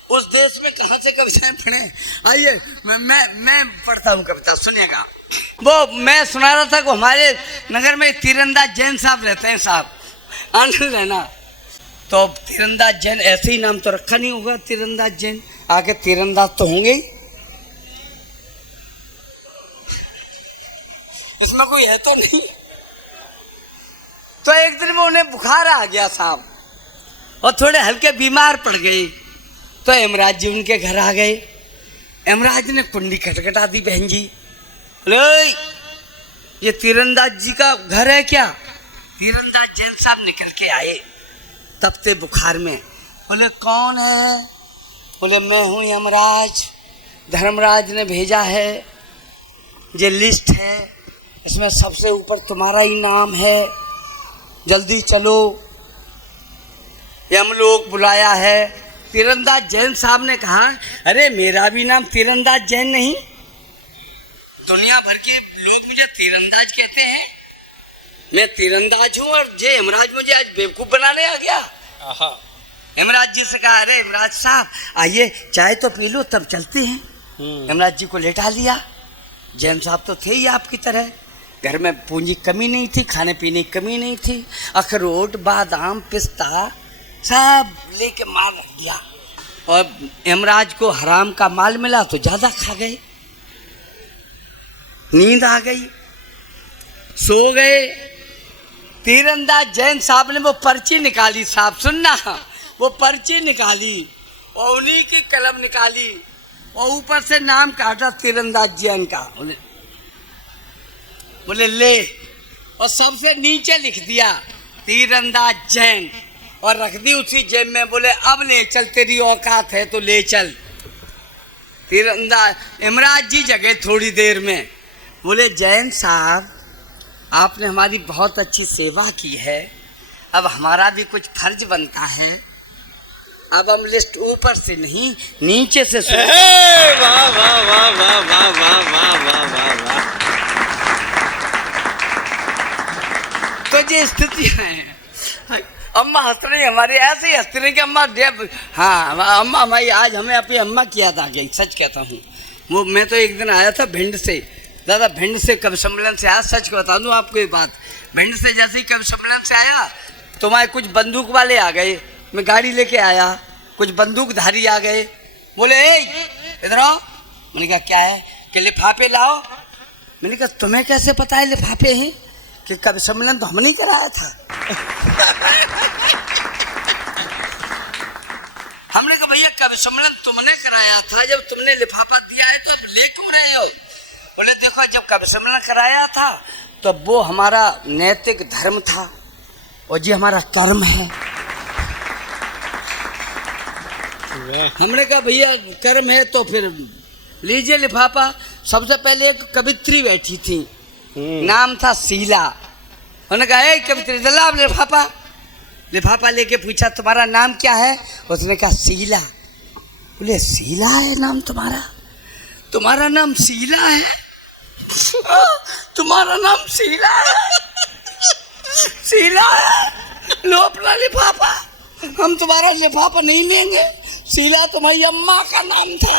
उस देश में कहाँ से कविताएं पढ़े। आइए मैं पढ़ता हूँ कविता, सुनिएगा। वो मैं सुना रहा था कि हमारे नगर में तीरंदाज जैन साहब रहते हैं, साहब आनंद रहना। तो तीरंदाज जैन, ऐसे ही नाम तो रखा नहीं होगा तीरंदाज जैन, आगे तीरंदाज तो होंगे ही। इसमें कोई है तो नहीं। तो एक दिन में उन्हें बुखार आ गया साहब, और थोड़े हल्के बीमार पड़ गए। तो यमराज जी उनके घर आ गए। यमराज ने कुंडी खटखटा दी। बहन जी, बोले ये तीरंदाज जी का घर है क्या? तीरंदाज जैन साहब निकल के आए तपते बुखार में। बोले कौन है? बोले मैं हूँ यमराज, धर्मराज ने भेजा है, ये लिस्ट है, इसमें सबसे ऊपर तुम्हारा ही नाम है, जल्दी चलो, यमलोक बुलाया है। तीरंदाज जैन साहब ने कहा, अरे मेरा भी नाम तीरंदाज जैन नहीं, दुनिया भर के लोग मुझे तीरंदाज कहते हैं, मैं तीरंदाज हूँ और ये यमराज मुझे आज बेवकूफ बनाने आ गया। यमराज जी से कहा, अरे यमराज साहब आइए चाय तो पी लो तब चलते हैं। यमराज जी को लेटा लिया। जैन साहब तो थे ही आपकी तरह, घर में पूंजी कमी नहीं थी, खाने पीने की कमी नहीं थी, अखरोट बादाम पिस्ता सब लेके मार रख दिया। और यमराज को हराम का माल मिला तो ज्यादा खा गए, नींद आ गई, सो गए। तीरंदाज जैन साहब ने वो पर्ची निकाली, साहब सुनना, वो पर्ची निकाली और उन्हीं की कलम निकाली और ऊपर से नाम काटा तीरंदाज जैन का। बोले ले, और सबसे नीचे लिख दिया तीरंदाज जैन और रख दी उसी जेब में। बोले अब ले चल, तेरी औकात है तो ले चल। तीरंदाज यमराज जी जगह थोड़ी देर में। बोले जैन साहब आपने हमारी बहुत अच्छी सेवा की है, अब हमारा भी कुछ फर्ज बनता है, अब हम लिस्ट ऊपर से नहीं नीचे से वाह वाह वाह वाह वाह वाह वाह वाह वाह वाह। तो ये स्थिति है। अम्मा हंस रही, हमारे ऐसे ही हंस रही कि अम्मा हाँ अम्मा हमारी आज हमें अपनी अम्मा की याद आ गई, सच कहता हूँ। वो मैं तो एक दिन आया था भिंड से, दादा भिंड से कवि सम्मेलन से आया, सच बता दूँ आपको ये बात, भिंड से जैसे ही कवि सम्मेलन से आया तो वहाँ कुछ बंदूक वाले आ गए, मैं गाड़ी लेके आया, कुछ बंदूकधारी आ गए। बोले इधर आओ। मैंने कहा क्या है? कि लिफाफे लाओ। मैंने कहा तुम्हें कैसे पता है लिफाफे हैं? कि कवि सम्मेलन तो हमने ही कराया था। हमने कहा भैया कवि सम्मेलन तुमने कराया था, जब तुमने लिफाफा दिया है तो अब ले क्यों रहे हो? बोले देखो जब कवि सम्मेलन कराया था तो वो हमारा नैतिक धर्म था और ये हमारा कर्म है। हमने कहा भैया कर्म है तो फिर लीजिए लिफाफा। सबसे पहले एक कवित्री बैठी थी, नाम था शीला। उन्होंने कहा ए कवित्री जला लिफाफा। लिफाफा लेके पूछा तुम्हारा नाम क्या है? उसने कहा शीला। बोले शीला है नाम तुम्हारा? तुम्हारा नाम शीला है? तुम्हारा नाम शीला है? शीला है? लो अपना लिफाफा। हम तुम्हारा लिफाफा नहीं लेंगे, शीला तुम्हारी अम्मा का नाम था।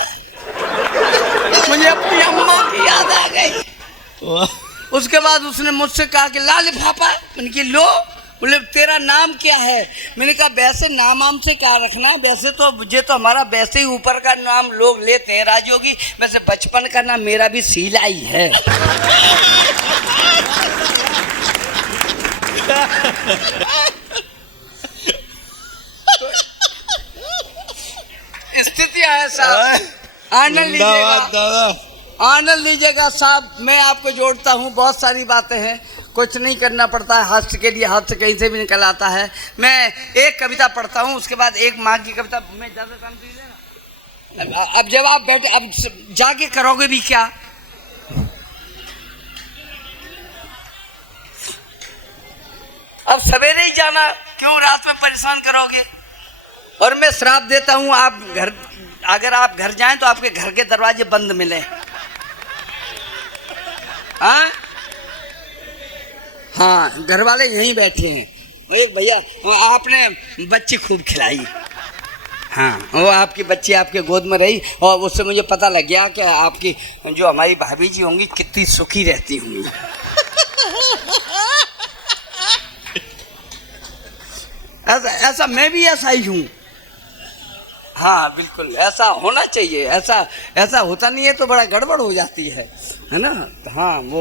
मुझे अपनी अम्मा की याद आ गई। उसके बाद उसने मुझसे कहा कि ला लिफाफा। मैंने कहा लो। बोले तेरा नाम क्या है? मैंने कहा वैसे नाम आम से क्या रखना, वैसे तो मुझे तो हमारा वैसे ही ऊपर का नाम लोग लेते हैं राजयोगी, वैसे बचपन का नाम मेरा भी शीला ही है। स्थिति है साहब, आनंद लीजिएगा, आनंद लीजिएगा साहब। मैं आपको जोड़ता हूँ, बहुत सारी बातें हैं, कुछ नहीं करना पड़ता है, हाथ के लिए हाथ से कहीं से भी निकल आता है। मैं एक कविता पढ़ता हूँ, उसके बाद एक माँ की कविता। मैं ज़्यादा टाइम दीजिए ना। अब जब आप बैठे, अब जाके करोगे भी क्या? अब सवेरे ही जाना, क्यों रात में परेशान करोगे? और मैं श्राप देता हूँ, आप घर, अगर आप घर जाएं तो आपके घर के दरवाजे बंद मिले। हाँ घर वाले यहीं बैठे हैं। एक भैया आपने बच्ची खूब खिलाई, हाँ वो आपकी बच्ची आपके गोद में रही और उससे मुझे पता लग गया कि आपकी जो हमारी भाभी जी होंगी कितनी सुखी रहती होंगी। ऐसा मैं भी ऐसा ही हूँ। हाँ बिल्कुल ऐसा होना चाहिए, ऐसा होता नहीं है तो बड़ा गड़बड़ हो जाती है। है ना। हाँ वो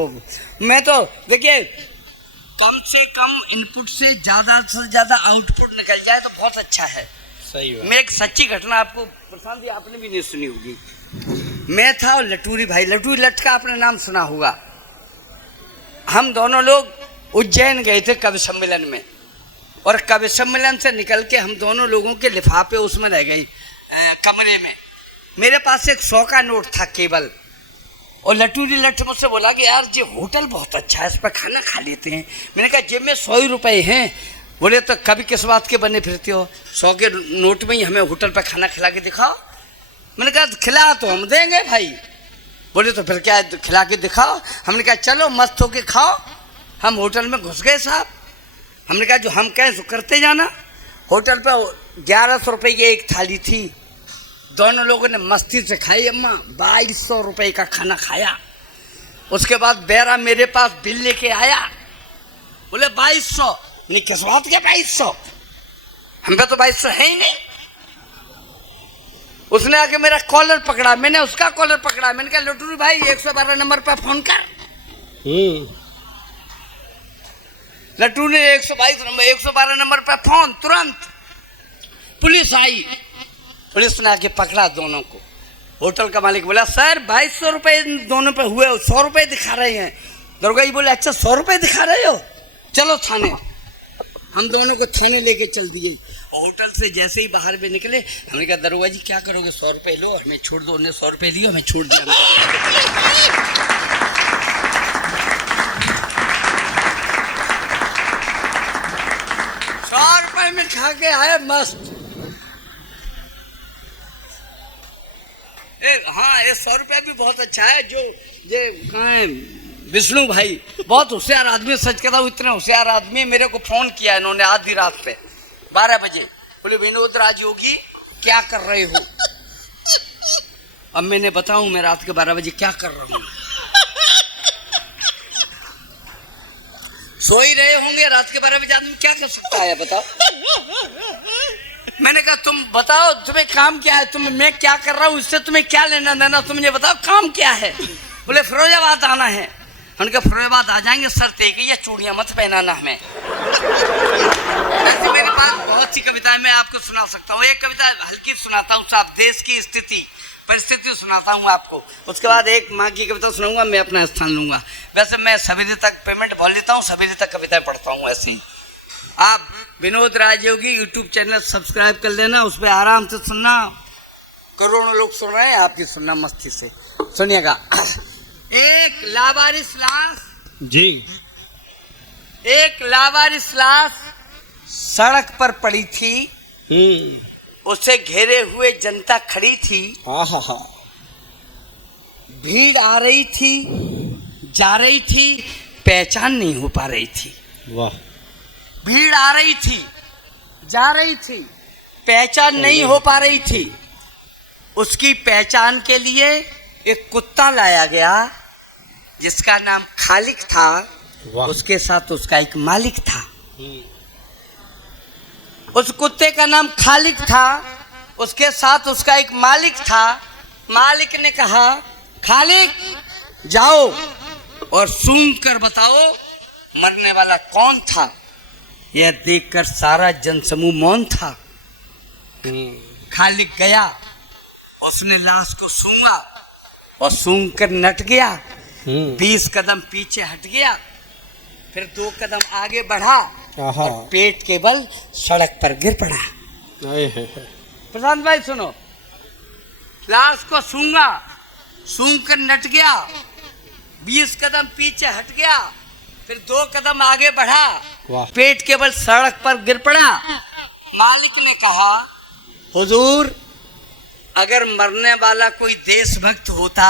मैं तो देखिए कम से कम इनपुट से ज़्यादा आउटपुट निकल जाए तो बहुत अच्छा है। सही बात। मैं एक सच्ची घटना आपको प्रशांत जी आपने भी नहीं सुनी होगी। मैं था और लटूरी भाई, लटूरी लट का आपने नाम सुना होगा। हम दोनों लोग उज्जैन गए थे कवि सम्मेलन में, और कवि सम्मेलन से निकल के हम दोनों लोगों के लिफाफे उसमें रह गए कमरे में। मेरे पास एक 100 का नोट था केवल, और लटूरी लट मुझसे बोला कि यार ये होटल बहुत अच्छा है, इस पर खाना खा लेते हैं। मैंने कहा जेब में 100 ही रुपये हैं। बोले तो कभी किस बात के बने फिरते हो, 100 के नोट में ही हमें होटल पर खाना खिला के दिखाओ। मैंने कहा खिला तो हम देंगे भाई। बोले तो फिर क्या खिला के दिखाओ। हमने कहा चलो मस्त होके खाओ। हम होटल में घुस गए साहब। हमने कहा जो हम कहें सो करते जाना। होटल पर 1100 रुपये की एक थाली थी। दोनों लोगों ने मस्ती से खाई। अम्मा 2200 रुपये का खाना खाया। उसके बाद बेरा मेरे पास बिल लेके आया। बोले 2200। नहीं किस बात के 2200, हम पे तो 2200 है ही नहीं। उसने आके मेरा कॉलर पकड़ा, मैंने उसका कॉलर पकड़ा। मैंने कहा लटूरी भाई 112 नंबर पर फोन कर। लट्टू ने 112 नंबर पर फोन, तुरंत पुलिस आई। पुलिस ने आके पकड़ा दोनों को। होटल का मालिक बोला सर 2200 रुपये दोनों पे हुए, 100 रुपये दिखा रहे हैं। दरोगा जी बोले अच्छा 100 रुपये दिखा रहे हो, चलो थाने। हम दोनों को थाने लेके चल दिए। होटल से जैसे ही बाहर भी निकले हमने कहा दरोगा जी क्या करोगे, 100 रुपये लो हमें छोड़ दो। उन्हें 100 रुपये लियो, हमें छोड़ दिया। 100 रुपये में खा के आए मस्त। हाँ ये 100 रुपया भी बहुत अच्छा है। जो ये कहाँ है विष्णु भाई, बहुत होशियार आदमी, सच कहता हूँ इतने होशियार आदमी। मेरे को फोन किया इन्होंने आधी रात पे 12 बजे। बोले विनोद राज योगी क्या कर रहे हो। अब मैंने बताऊं मैं रात के 12 बजे क्या कर रहा हूँ। सो ही रहे होंगे रात के 12 बजे, आदमी क्या कर सकता है बताओ। मैंने कहा तुम बताओ तुम्हें काम क्या है, मैं क्या कर रहा हूँ इससे तुम्हें क्या लेना देना, तुम ये बताओ काम क्या है। बोले फिरोजाबाद आना है। हमने कहा फिरोजाबाद आ जाएंगे, शर्त एक ही है चूड़ियाँ मत पहनाना हमें। वैसे मेरे पास बहुत सी कविताएं मैं आपको सुना सकता हूँ। एक कविता हल्की सुनाता हूँ साहब, देश की स्थिति परिस्थिति सुनाता हूँ आपको। उसके बाद एक माँ की कविता सुनाऊंगा, मैं अपना स्थान लूंगा। वैसे मैं सवेरे तक पेमेंट भर लेता हूँ, सवेरे तक कविताएं पढ़ता हूँ। ऐसे ही आप विनोद राजयोगी यूट्यूब चैनल सब्सक्राइब कर लेना, उस पर आराम से सुनना। करोड़ों लोग सुन रहे हैं, आपकी सुनना मस्ती से सुनिएगा। एक लावारिस लाश जी, एक लावारिस लाश सड़क पर पड़ी थी। उसे घेरे हुए जनता खड़ी थी। भीड़ आ रही थी, जा रही थी, पहचान नहीं हो पा रही थी। वाह। भीड़ आ रही थी, जा रही थी, पहचान नहीं हो पा रही थी। उसकी पहचान के लिए एक कुत्ता लाया गया जिसका नाम खालिक था। उसके साथ उसका एक मालिक था। उस कुत्ते का नाम खालिक था, उसके साथ उसका एक मालिक था। मालिक ने कहा खालिक जाओ और सूंघ कर बताओ मरने वाला कौन था। यह देखकर सारा जनसमूह मौन था। खालिक गया, उसने लाश को सूंघा और सूंघ कर नट गया। 20 कदम पीछे हट गया, फिर 2 कदम आगे बढ़ा और पेट के बल सड़क पर गिर पड़ा। प्रशांत भाई सुनो, लाश को सूंघा, सूंघ कर नट गया, 20 कदम पीछे हट गया, फिर 2 कदम आगे बढ़ा, पेट के बल सड़क पर गिर पड़ा। मालिक ने कहा हुजूर अगर मरने वाला कोई देशभक्त होता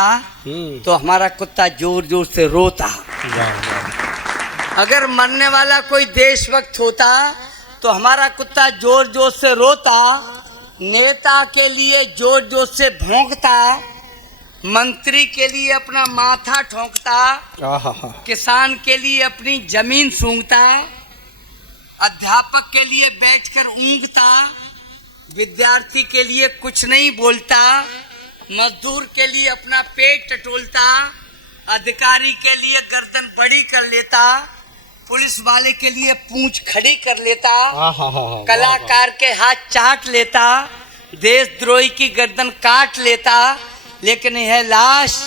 तो हमारा कुत्ता जोर जोर से रोता। अगर मरने वाला कोई देशभक्त होता तो हमारा कुत्ता जोर जोर से रोता। नेता के लिए जोर जोर से भौंकता, मंत्री के लिए अपना माथा ठोंकता, किसान के लिए अपनी जमीन सूंघता, अध्यापक के लिए बैठकर ऊँघता, विद्यार्थी के लिए कुछ नहीं बोलता, मजदूर के लिए अपना पेट टटोलता, अधिकारी के लिए गर्दन बड़ी कर लेता, पुलिस वाले के लिए पूंछ खड़ी कर लेता, कलाकार के हाथ चाट लेता, देशद्रोही की गर्दन काट लेता, लेकिन यह लाश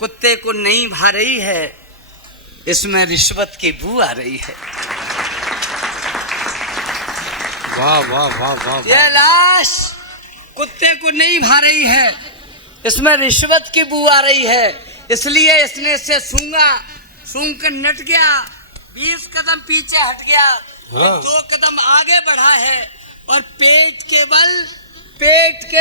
कुत्ते को नहीं भा रही है, इसमें रिश्वत की बू आ रही है। वाह वाह वाह वाह। यह लाश कुत्ते को नहीं भा रही है, इसमें रिश्वत की बू आ रही है, इसलिए इसने इसे सूंघ कर नट गया, 20 कदम पीछे हट गया, 2 कदम आगे बढ़ा है और पेट के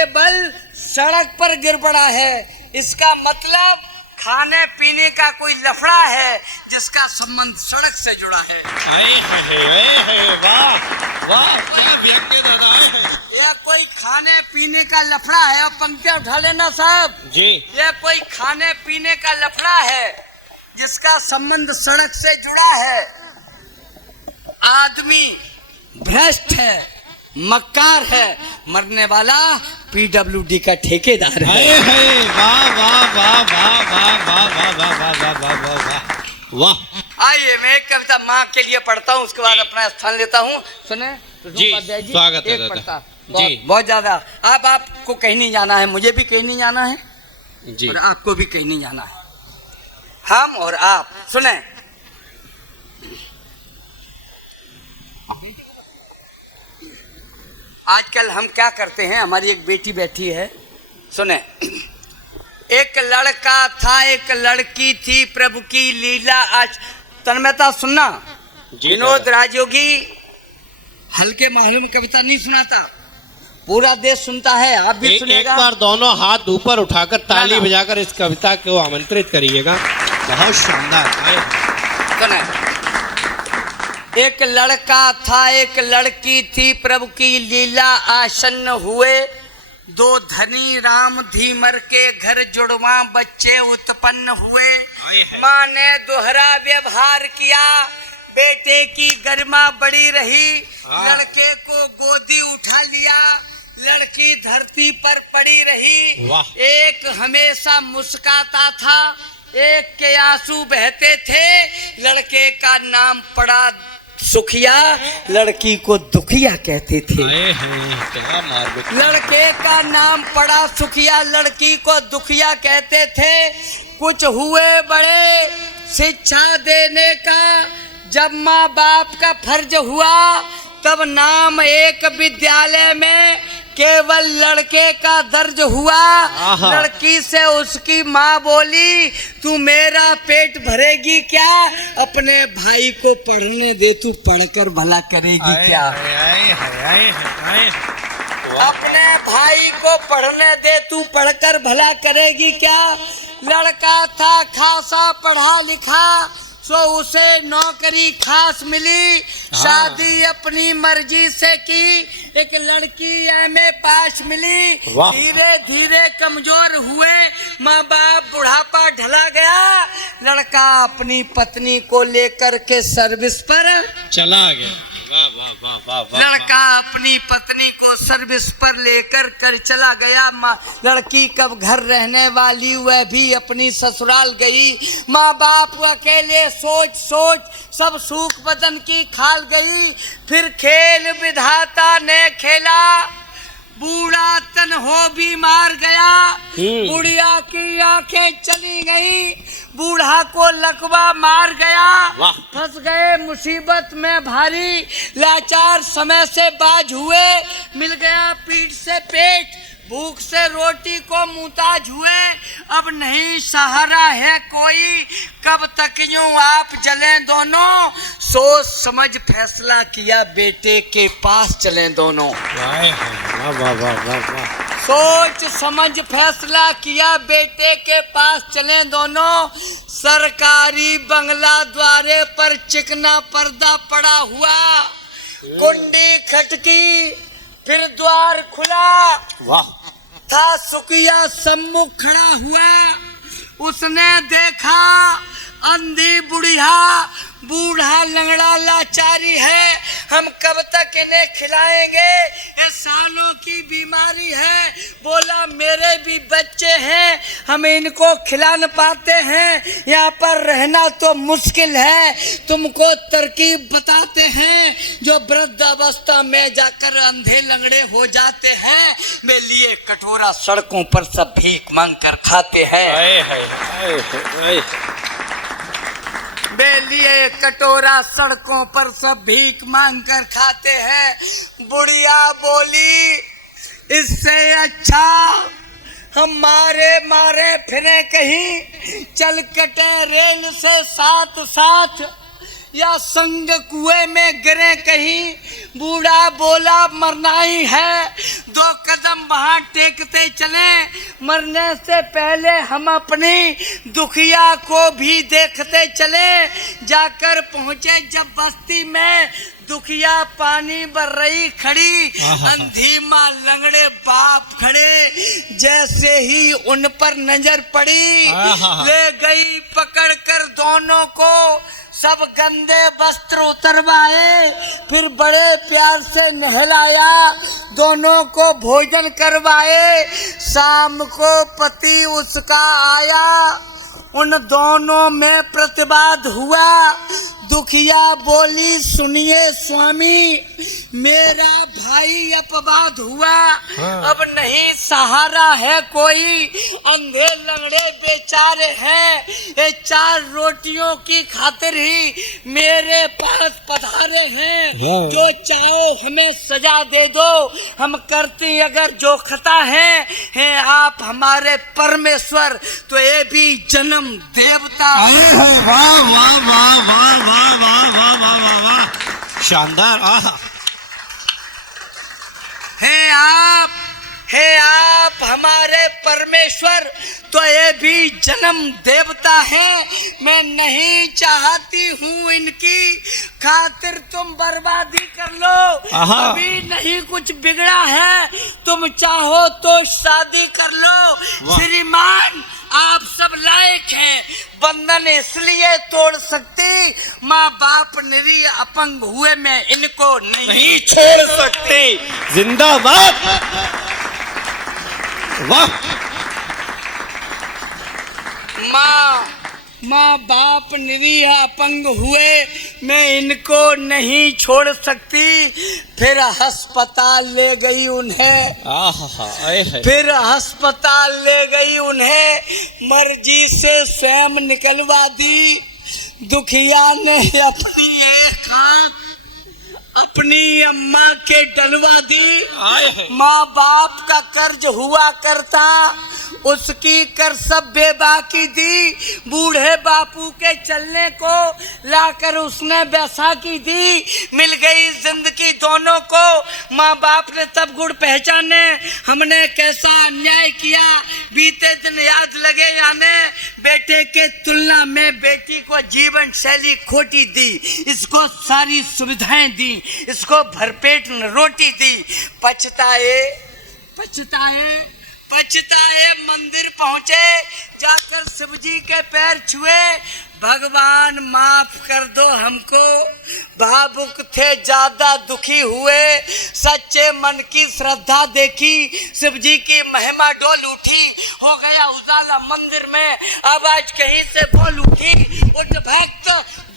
बल सड़क पर गिर पड़ा है। इसका मतलब खाने पीने का कोई लफड़ा है जिसका संबंध सड़क से जुड़ा है। वाह वाह। यह कोई खाने पीने का लफड़ा है, अब पंक्तियां उठा लेना साहब जी। यह कोई खाने पीने का लफड़ा है जिसका संबंध सड़क से जुड़ा है। आदमी भ्रष्ट है, मक्कार है, मरने वाला पीडब्ल्यूडी का ठेकेदार है। वाह वाह वाह वाह वाह वाह वाह वाह वाह वाह वाह वाह। आइए मैं एक कविता माँ के लिए पढ़ता हूँ, उसके बाद अपना स्थान लेता हूँ। सुने जी, स्वागत है एक दादा। पढ़ता जी। बहुत ज्यादा। अब आपको कहीं नहीं जाना है, मुझे भी कहीं नहीं जाना है जी, और आपको भी कहीं नहीं जाना है, हम और आप। सुने, आजकल हम क्या करते हैं, हमारी एक बेटी बैठी है, सुने। एक लड़का था एक लड़की थी, प्रभु की लीला आज। तन्मयता सुनना, विनोद राजयोगी हल्के माहौल में कविता नहीं सुनाता, पूरा देश सुनता है, आप भी सुनेगा। एक बार दोनों हाथ ऊपर उठाकर ताली बजाकर इस कविता को आमंत्रित करिएगा, बहुत शानदार। सुने, एक लड़का था एक लड़की थी, प्रभु की लीला आसन्न हुए, 2 धनी राम धीमर के घर जुड़वा बच्चे उत्पन्न हुए। माँ ने दोहरा व्यवहार किया, बेटे की गरिमा बड़ी रही, लड़के को गोदी उठा लिया, लड़की धरती पर पड़ी रही। एक हमेशा मुस्कुराता था, एक के आंसू बहते थे, लड़के का नाम पड़ा सुखिया, लड़की को दुखिया कहते थे। लड़के का नाम पड़ा सुखिया, लड़की को दुखिया कहते थे। कुछ हुए बड़े शिक्षा देने का, जब माँ बाप का फर्ज हुआ, तब नाम एक विद्यालय में केवल लड़के का दर्ज हुआ। लड़की से उसकी माँ बोली, तू मेरा पेट भरेगी क्या, अपने भाई को पढ़ने दे, तू पढ़कर भला करेगी क्या। अपने भाई को पढ़ने दे, तू पढ़कर भला करेगी क्या। लड़का था खासा पढ़ा लिखा, सो उसे नौकरी खास मिली, शादी अपनी मर्जी से की, एक लड़की एमए पास मिली। धीरे धीरे कमजोर हुए माँ बाप, बुढ़ापा ढला गया, लड़का अपनी पत्नी को लेकर के सर्विस पर चला गया। लड़का अपनी पत्नी को सर्विस पर लेकर कर चला गया। लड़की कब घर रहने वाली, वह भी अपनी ससुराल गई। माँ बाप अकेले सोच सोच सब सूख बदन की खाल गई। फिर खेल विधाता ने खेला, बूढ़ा तन हो भी मार गया। बुढ़िया की आंखें चली गई, बूढ़ा को लकवा मार गया। फंस गए मुसीबत में भारी, लाचार समय से बाज हुए। मिल गया पीठ से पेट, भूख से रोटी को मुहताज हुए। अब नहीं सहारा है कोई, कब तक यूं आप जलें दोनों। सोच समझ फैसला किया, बेटे के पास चलें दोनों। सोच समझ फैसला किया, बेटे के पास चलें दोनों। सरकारी बंगला द्वारे पर चिकना पर्दा पड़ा हुआ, कुंडी खटकी फिर द्वार खुला। था सुखिया सम्मुख खड़ा हुआ, उसने देखा अंधी बुढ़िया, बूढ़ा लंगड़ा लाचारी है। हम कब तक इन्हें खिलाएंगे, इस सालों की बीमारी है। बोला मेरे भी बच्चे हैं, हम इनको खिला न पाते हैं, यहाँ पर रहना तो मुश्किल है। तुमको तरकीब बताते हैं, जो वृद्ध अवस्था में जाकर अंधे लंगड़े हो जाते हैं, वे लिए कटोरा सड़कों पर सब भीख मांग कर खाते हैं। वे लिए कटोरा सड़कों पर सब भीख मांग कर खाते हैं। बुढ़िया बोली इससे अच्छा हम मारे फिरे कहीं, चल कटे रेल से साथ साथ, या संग कुएं में गिरे कहीं। बूढ़ा बोला मरना ही है, 2 कदम वहां टेकते चले, मरने से पहले हम अपनी दुखिया को भी देखते चले। जाकर पहुंचे जब बस्ती में, दुखिया पानी भर रही खड़ी, अंधी माँ लंगड़े बाप खड़े। जैसे ही उन पर नजर पड़ी, ले गई पकड़ कर दोनों को, सब गंदे वस्त्र उतरवाए, फिर बड़े प्यार से नहलाया, दोनों को भोजन करवाए। शाम को पति उसका आया, उन दोनों में प्रतिवाद हुआ। दुखिया बोली सुनिए स्वामी, मेरा भाई अपवाद हुआ, अब नहीं सहारा है कोई, अंधे लंगड़े बेचारे हैं, ये 4 रोटियों की खातिर ही मेरे पास पधारे हैं। जो चाहो हमें सजा दे दो, हम करती अगर जो खता है आप हमारे परमेश्वर, तो ये भी जन्म देवता। वाह वाह वाह वाह वाह वाह वाह वाह वाह वाह, शानदार। हे आप हमारे परमेश्वर, तो ये भी जन्म देवता है। मैं नहीं चाहती हूँ इनकी खातिर तुम बर्बादी कर लो, अभी नहीं कुछ बिगड़ा है, तुम चाहो तो शादी कर लो। श्रीमान आप सब लायक हैं, बंधन इसलिए तोड़ सकती, माँ बाप निरी अपंग हुए मैं इनको नहीं छोड़ सकती। जिंदाबाद, वाह। माँ बाप निरीह अपंग हुए मैं इनको नहीं छोड़ सकती। फिर अस्पताल ले गई उन्हें, फिर अस्पताल ले गई उन्हें, मर्जी से स्वयं निकलवा दी। दुखिया ने अपनी एक हाथ अपनी अम्मा के डलवा दी। माँ बाप का कर्ज हुआ करता, उसकी कर सब बेबाकी दी। बूढ़े बापू के चलने को लाकर उसने बैसाखी दी। मिल गई जिंदगी दोनों को, माँ बाप ने तब गुड़ पहचाने, हमने कैसा अन्याय किया। बीते दिन याद लगे आने, बेटे के तुलना में बेटी को जीवन शैली खोटी दी, इसको सारी सुविधाएं दी, इसको भरपेट रोटी दी। पछताए मंदिर पहुंचे, जाकर शिव जी के पैर छुए। भगवान माफ कर दो हमको, भावुक थे ज्यादा दुखी हुए। सच्चे मन की श्रद्धा देखी, शिव जी की महिमा डोल उठी। हो गया उजाला मंदिर में, आवाज कहीं से बोल उठी। उठ भक्त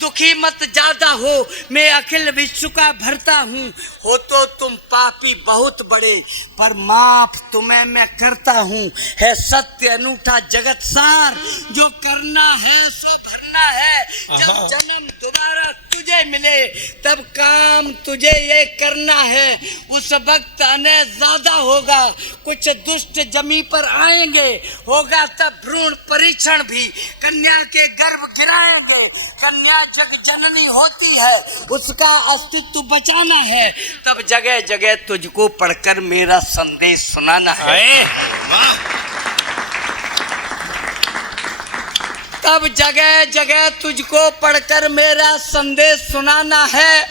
दुखी मत ज्यादा हो, मैं अखिल विश्व का भरता हूँ। हो तो तुम पापी बहुत बड़े, पर माफ तुम्हें मैं करता हूँ। है सत्य अनूठा जगत सार, जो करना है सो भरना है। जब जन्म दोबारा तुझे मिले, तब काम तुझे ये करना है। उस वक्त अन्याय ज्यादा होगा, कुछ दुष्ट जमी पर आएंगे, होगा तब भ्रूण परीक्षण भी, कन्या के गर्भ गिराएंगे। कन्या जग जननी होती है, उसका अस्तित्व बचाना है। तब जगह जगह तुझको पढ़कर मेरा संदेश सुनाना है। तब जगह जगह तुझको पढ़कर मेरा संदेश सुनाना है।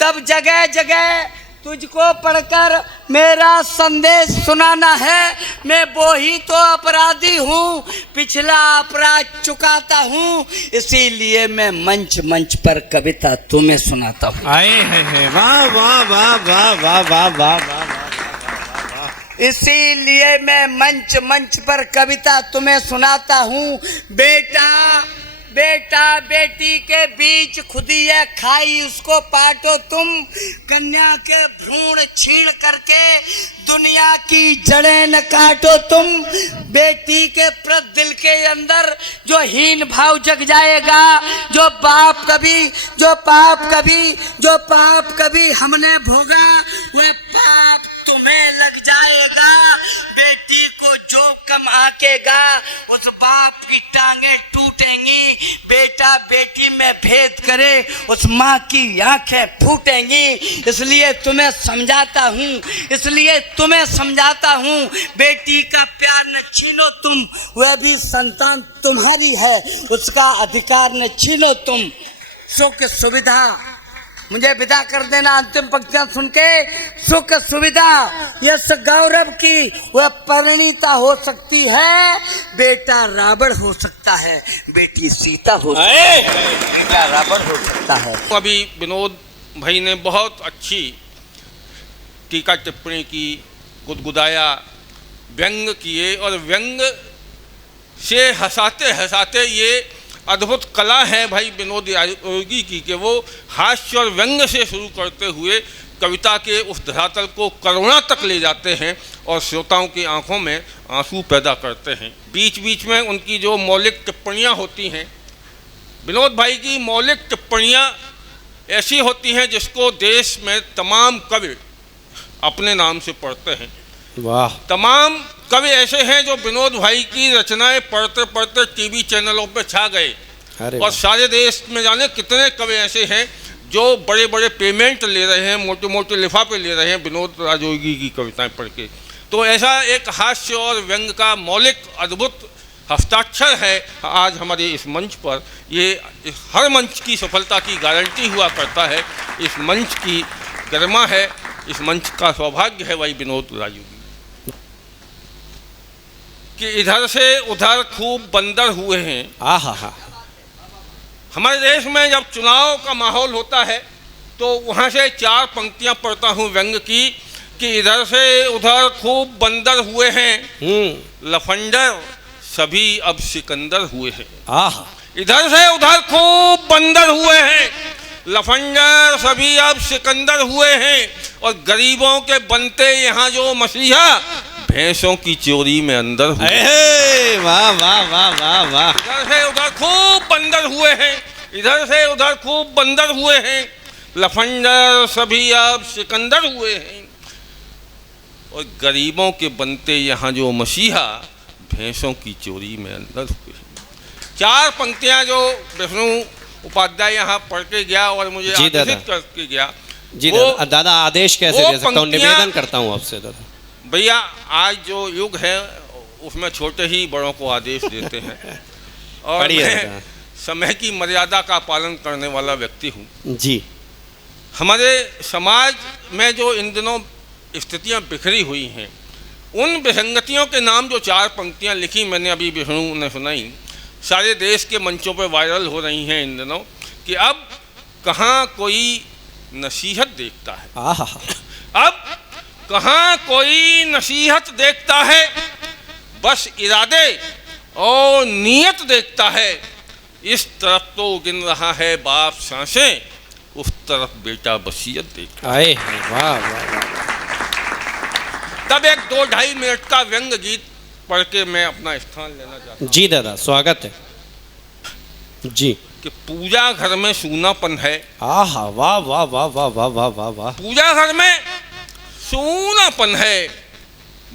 तब जगह जगह तुझको पढ़कर मेरा संदेश सुनाना है। मैं वो ही तो अपराधी हूँ, पिछला अपराध चुकाता हूँ, इसीलिए मैं मंच मंच पर कविता तुम्हें सुनाता हूँ। आए हैं, वाह वाह वाह वाह वाह वाह वाह वाह। इसीलिए मैं मंच मंच पर कविता तुम्हें सुनाता हूँ। बेटा बेटा बेटी के बीच खुदी है खाई, उसको पाटो तुम। कन्या के भ्रूण छीण करके दुनिया की जड़ें न काटो तुम। बेटी के प्रति दिल के अंदर जो हीन भाव जग जाएगा, जो पाप कभी हमने भोगा, वह पाप तुम्हें लग जाएगा। बेटी को जो कम आकेगा, उस बाप की टांगे टूटेंगी। बेटा बेटी में भेद करे, उस माँ की आंखें फूटेंगी। इसलिए तुम्हें समझाता हूँ, बेटी का प्यार न छीनो तुम। वह भी संतान तुम्हारी है, उसका अधिकार न छीनो तुम। सुख सुविधा, मुझे विदा कर देना अंतिम पंक्तियां सुन के। सुख सुविधा यश गौरव की वह परिणीता हो सकती है। बेटा रावण हो सकता है, बेटी सीता हो सकती है, बेटा रावण हो सकता है। अभी विनोद भाई ने बहुत अच्छी टीका टिप्पणी की, गुदगुदाया, व्यंग किए, और व्यंग से हंसाते हंसाते ये अद्भुत कला है भाई विनोद यागी की, कि वो हास्य और व्यंग से शुरू करते हुए कविता के उस धरातल को करुणा तक ले जाते हैं और श्रोताओं की आंखों में आंसू पैदा करते हैं। बीच बीच में उनकी जो मौलिक टिप्पणियाँ होती हैं, विनोद भाई की मौलिक टिप्पणियाँ ऐसी होती हैं जिसको देश में तमाम कवि अपने नाम से पढ़ते हैं। वाह। तमाम कवि ऐसे हैं जो विनोद भाई की रचनाएं पढ़ते पढ़ते टीवी चैनलों पे छा गए, और सारे देश में जाने कितने कवि ऐसे हैं जो बड़े बड़े पेमेंट ले रहे हैं, मोटे मोटे लिफाफे ले रहे हैं विनोद राजयोगी की कविताएं पढ़ के। तो ऐसा एक हास्य और व्यंग का मौलिक अद्भुत हस्ताक्षर है आज हमारे इस मंच पर। ये हर मंच की सफलता की गारंटी हुआ करता है, इस मंच की गरिमा है, इस मंच का सौभाग्य है भाई विनोद राजयोगी कि इधर से उधर खूब बंदर हुए हैं। आहा। हमारे देश में जब चुनाव का माहौल होता है तो वहाँ से चार पंक्तियाँ पढ़ता हूँ व्यंग की, कि इधर से उधर खूब बंदर हुए हैं, लफंडर सभी अब सिकंदर हुए हैं। आहा। इधर से उधर खूब बंदर हुए हैं, लफंडर सभी अब सिकंदर हुए हैं, और गरीबों के बनते यहाँ जो मसीहा, भैंसों की चोरी में अंदर हुए। वाह वाह वाह वाह वाह। इधर से उधर खूब बंदर हुए हैं, इधर से उधर खूब बंदर हुए हैं, लफंडर सभी अब सिकंदर हुए हैं, और गरीबों के बनते यहाँ जो मसीहा, भैंसों की चोरी में अंदर हुए हैं। चार पंक्तियाँ जो विष्णु उपाध्याय यहाँ पढ़ के गया और मुझे आदेशित करके गया। जी दादा आदेश कैसे दे सकता हूँ, निवेदन करता हूँ आपसे दादा। भैया आज जो युग है उसमें छोटे ही बड़ों को आदेश देते हैं, और मैं समय की मर्यादा का पालन करने वाला व्यक्ति हूँ जी। हमारे समाज में जो इन दिनों स्थितियाँ बिखरी हुई हैं, उन विसंगतियों के नाम जो चार पंक्तियाँ लिखी मैंने अभी विष्णु ने सुनाई, सारे देश के मंचों पर वायरल हो रही हैं इन दिनों, कि अब कहाँ कोई नसीहत देखता है, अब कहाँ कोई नसीहत देखता है, बस इरादे और नीयत देखता है। इस तरफ तो गिन रहा है बाप सांसें, उस तरफ बेटा वसीयत देखता है। वाह वाह। तब एक 2-2.5 मिनट का व्यंग गीत पढ़ के मैं अपना स्थान लेना चाहता हूँ। जी दादा स्वागत है जी। कि पूजा घर में सूनापन है। आहा वाह वाह वाह वाह वाह वाह वाह वाह। पूजा घर में सूनापन है,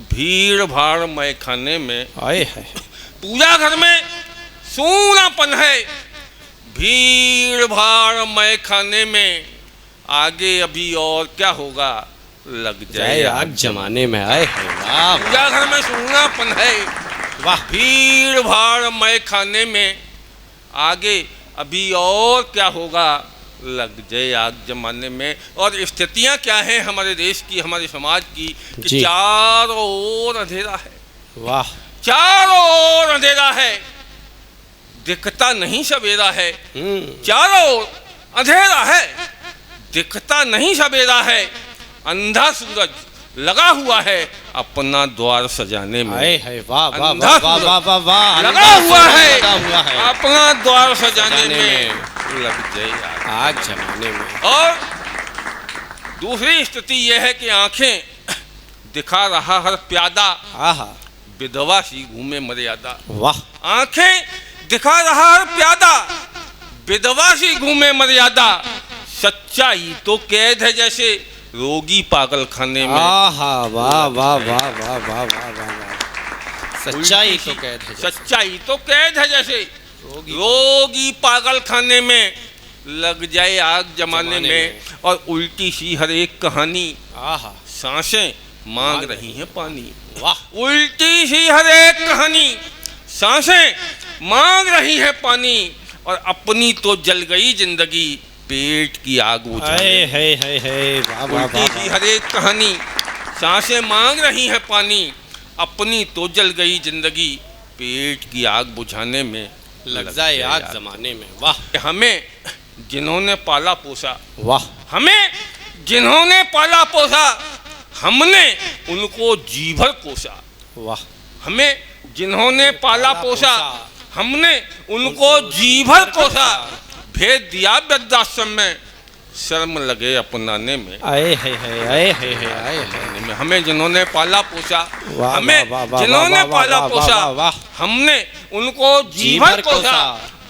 भीड़ भाड़ मैखाने में। आए है। पूजा घर में सूनापन है, भीड़ भाड़ मैखाने में, आगे अभी और क्या होगा, लग जाए आग जमाने में। आए है वाह। पूजा घर में सूनापन है, वाह। भीड़ भाड़ मैखाने में, आगे अभी और क्या होगा, लग जाए आग जमाने में। और स्थितियाँ क्या हैं हमारे देश की, हमारे समाज की, कि चारों ओर अंधेरा है। वाह। चारों ओर अंधेरा है, दिखता नहीं सवेरा है। चारों ओर अंधेरा है, दिखता नहीं सवेरा है, अंधा सूरज लगा हुआ है अपना द्वार सजाने में। है वाह वाह अंधा वाह वाह वाह वाह वाह, लगा हुआ है लगा हुआ है अपना द्वार सजाने सजाने में, लग जाए आग जमाने में। और दूसरी स्थिति यह है कि आंखें दिखा रहा हर प्यादा, आहा विधवा सी घूमे मर्यादा। वाह आंखें दिखा रहा हर प्यादा, विधवा सी घूमे मर्यादा। सच्चाई तो कैद है जैसे रोगी पागल खाने में। आहा वाह वाह वाह वाह वाह वाह वाह, सच्चाई तो कैद है जैसे। सच्चाई तो कैद है जैसे रोगी पागल खाने में, लग जाए आग जमाने में। और उल्टी सी हर एक कहानी, आहा सांसें मांग रही हैं पानी। वाह उल्टी सी हर एक कहानी, सांसें मांग रही हैं पानी। और अपनी तो जल गई जिंदगी, पेट की आग बुझाने। है वाह वाह उल्टी वाह सी हर एक कहानी, सांसें मांग रही हैं पानी। अपनी तो जल गई जिंदगी, पेट की आग बुझाने में, लग जाए आग जमाने में। वाह हमें जिन्होंने पाला पोसा, वाह हमें जिन्होंने पाला पोसा, हमने उनको जी भर कोसा। वाह हमें जिन्होंने पाला पोसा, हमने उनको जी भर कोसा। भेज दिया वृद्धाश्रम में, शर्म लगे अपनाने में। आए है हमें जिन्होंने पाला पोसा, वाह, हमें वाह, वाह, जिन्होंने वाह, पाला वाह, पोसा, वाह, वाह। हमने उनको जी भर कोसा।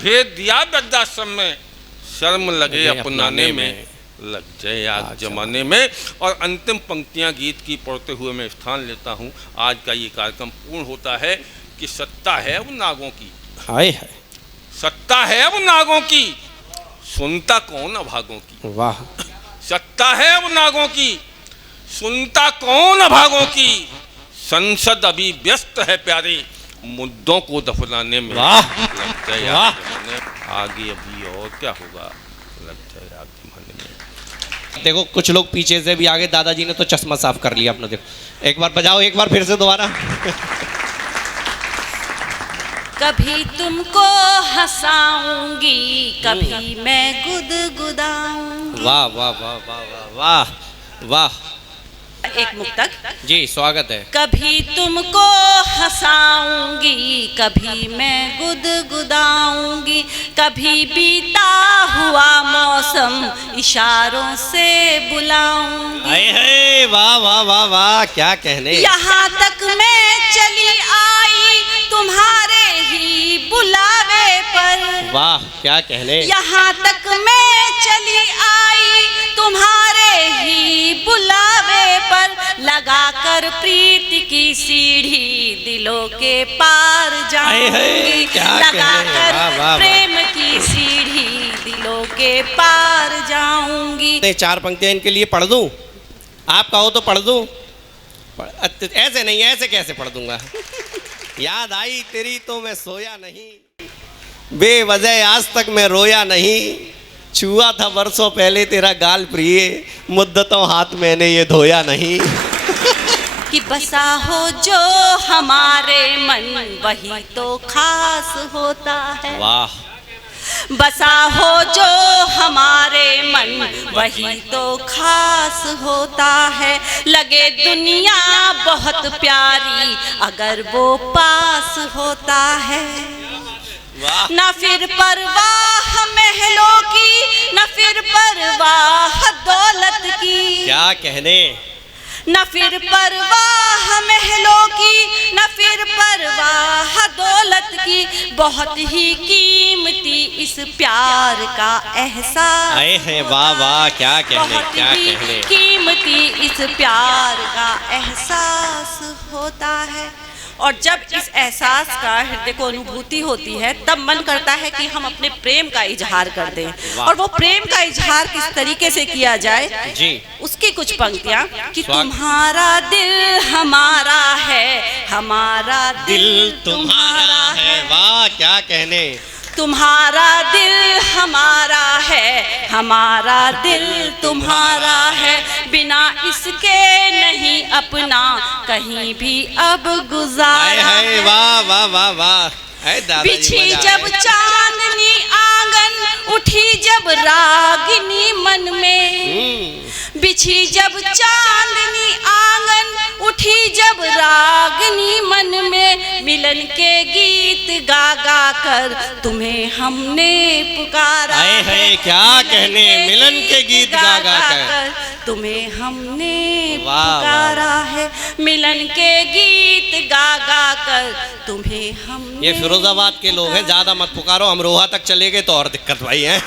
भेज दिया वृद्धाश्रम में, शर्म लगे अपनाने में, लग जाए आग जमाने में। और अंतिम पंक्तियां गीत की पढ़ते हुए मैं स्थान लेता हूं। आज का ये कार्यक्रम पूर्ण होता है कि सत्ता है अब नागों की, आए है सत्ता है अब नागों की, सुनता कौन अभागों की। वाह सत्ता है अब नागों की, सुनता कौन अभागों की। संसद अभी व्यस्त है प्यारे, मुद्दों को दफनाने में। वाह, लगता है वाह। आगे अभी और क्या होगा, लगता है आग जमाने में। देखो कुछ लोग पीछे से भी आगे, दादाजी ने तो चश्मा साफ कर लिया अपना। देखो एक बार बजाओ, एक बार फिर से दोबारा। कभी तुमको हंसाऊंगी, कभी मैं गुदगुदाऊंगी। वाह वाह वाह वाह वाह वाह वाह, एक मुक्तक जी स्वागत है। कभी तुमको हंसाऊंगी, कभी मैं गुदगुदाऊंगी, कभी बीता हुआ मौसम इशारों से बुलाऊंगी। आए है वाह वाह वाह वाह, क्या कहने। यहाँ तक मैं चली आई तुम्हारे ही बुलावे पर। वाह क्या कहने। यहाँ तक मैं चली आई तुम्हारे ही बुलावे पर, लगाकर प्रीति की सीढ़ी दिलों के पार जाऊंगी। क्या कहने। वाह, लगाकर वाह। प्रेम की सीढ़ी दिलों के पार जाऊंगी। चार पंक्तियां इनके लिए पढ़ दूं, आप कहो तो पढ़ दूं। ऐसे नहीं, ऐसे कैसे पढ़ दूंगा। याद आई तेरी तो मैं सोया नहीं, बेवजह आज तक मैं रोया नहीं, छुआ था बरसों पहले तेरा गाल प्रिय, मुद्दतों हाथ मैंने ये धोया नहीं। कि बसा हो जो हमारे मन वही तो खास होता है। वाह। बसा हो जो हमारे मन वही तो खास होता है। लगे दुनिया बहुत प्यारी अगर वो पास होता है। न फिर परवाह महलों की, न फिर परवाह दौलत की। क्या कहने। न फिर परवाह महलों की, न फिर परवाह दौलत की, बहुत ही कीमती इस प्यार का एहसास। आए हैं वाह वाह, क्या कहने, क्या कहने। बहुत ही कीमती इस प्यार का एहसास होता है। और जब इस एहसास का हृदय को अनुभूति होती है, तब मन करता है कि हम अपने प्रेम का इजहार कर दें। और वो प्रेम का इजहार किस तरीके से किया जाए जी, उसकी कुछ पंक्तियां। कि तुम्हारा दिल हमारा है, हमारा दिल तुम्हारा है। वाह क्या कहने। तुम्हारा दिल हमारा है, हमारा दिल तुम्हारा है, बिना इसके नहीं अपना कहीं भी अब गुजारा है। वाह वाह वाह वाह। बिछी जब चांदनी आंगन, उठी जब रागिनी मन में, बिछी जब चांदनी आंगन, उठी जब रागनी मन में, मिलन के गीत गा गा कर तुम्हें हमने पुकारा आए है क्या कहने, मिलन के गीत गा गा कर तुम्हें हमने वाह, पुकारा है, मिलन के गीत गा गा कर तुम्हें हमने। ये फिरोजाबाद के लोग हैं, ज्यादा मत पुकारो, अमरोहा तक चले गए तो और दिक्कत भाई है।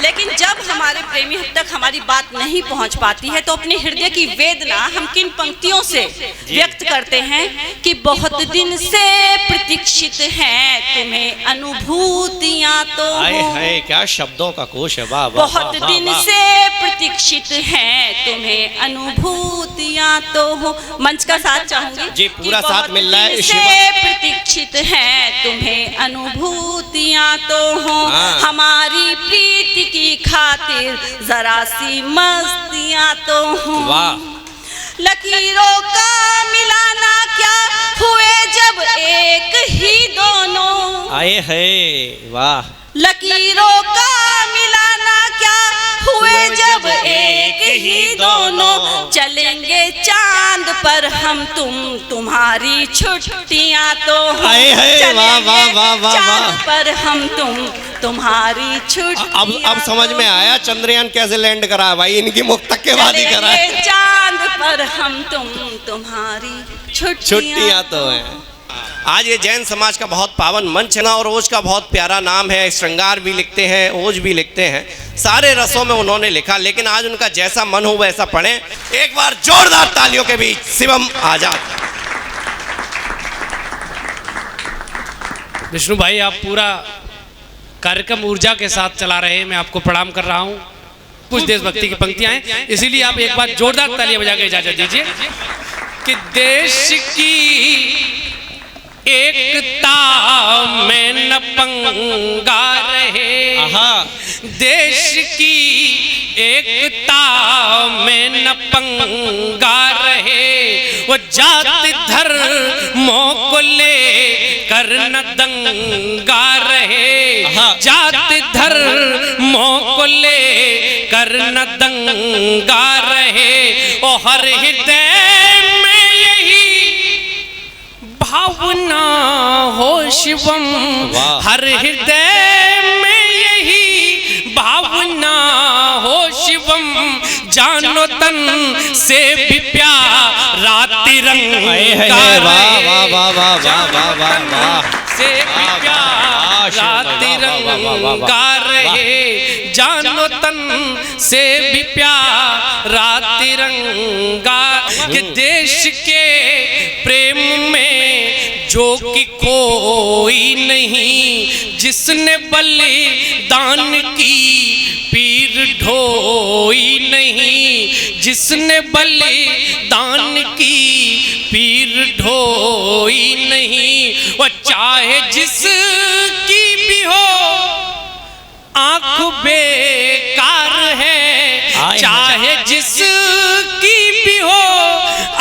लेकिन जब हमारे प्रेमी तक हमारी बात नहीं पहुंच पाती है तो अपने हृदय की वेदना हम किन पंक्तियों से व्यक्त करते हैं कि बहुत दिन से प्रतीक्षित हैं तुम्हें अनुभूतियां तो आए है क्या शब्दों का कोश है, वाह वाह, बहुत वाह, दिन वाह। से प्रतीक्षित हैं तुम्हें अनुभूतियां तो हो। मंच का साथ चाहूंगी जी, पूरा कि साथ बहुत मिल रहा है दिन इस से प्रतीक्षित हैं तुम्हें अनुभूतियां तो हो, हाँ। हमारी प्रीति की खातिर जरा सी मस्तियां तो हो। वाह। लकीरों का मिलाना क्या हुए जब एक ही दोनों, आए है वाह। लकीरों का मिलाना क्या हुए जब एक ही दोनों, चलेंगे चांद पर हम तुम्हारी छुट्टियां तो हो। आए है वाह वाह वाह वाह चांद वाह। पर हम तुम्हारी छुट्टियां अब समझ में आया चंद्रयान कैसे लैंड करा है भाई, इनकी मुख तक के बाद ही करा है। चलेंगे चांद पर हम तुम्हारी छुट्टियां तो हैं। आज ये जैन समाज का बहुत पावन मंच है ना, और ओज का बहुत प्यारा नाम है, श्रृंगार भी लिखते हैं, ओज भी लिखते हैं, सारे रसों में उन्होंने लिखा, लेकिन आज उनका जैसा मन हो वैसा पढ़ें। एक बार जोरदार तालियों के बीच शिवम आजाद। विष्णु भाई, आप पूरा कार्यक्रम ऊर्जा के साथ चला रहे हैं, मैं आपको प्रणाम कर रहा हूँ। कुछ देशभक्ति की पंक्तियां हैं, इसीलिए आप एक बार जोरदार तालियां बजा के इजाजत दीजिए कि देश की एकता में न पंगा रहे, देश की एकता में न पंगा रहे, वो जाति धर्मों को ले कर न दंगा रहे, जाति धर्मों को ले कर न दंगा रहे, ओ हर हृदय में यही भावना हो शिवम, हर हृदय में यही भावना हो शिवम, जानो तन से भी प्यारा तिरंगा से भी प्यारा तिरंगा रहे, जानो तन से भी प्यारा तिरंगा, के देश के प्रेम में जो कि कोई नहीं, जिसने बलिदान की पीर ढोई नहीं, जिसने बलिदान की पीर ढोई नहीं, वो चाहे जिसकी भी हो आंख बेकार है, चाहे जिसकी भी हो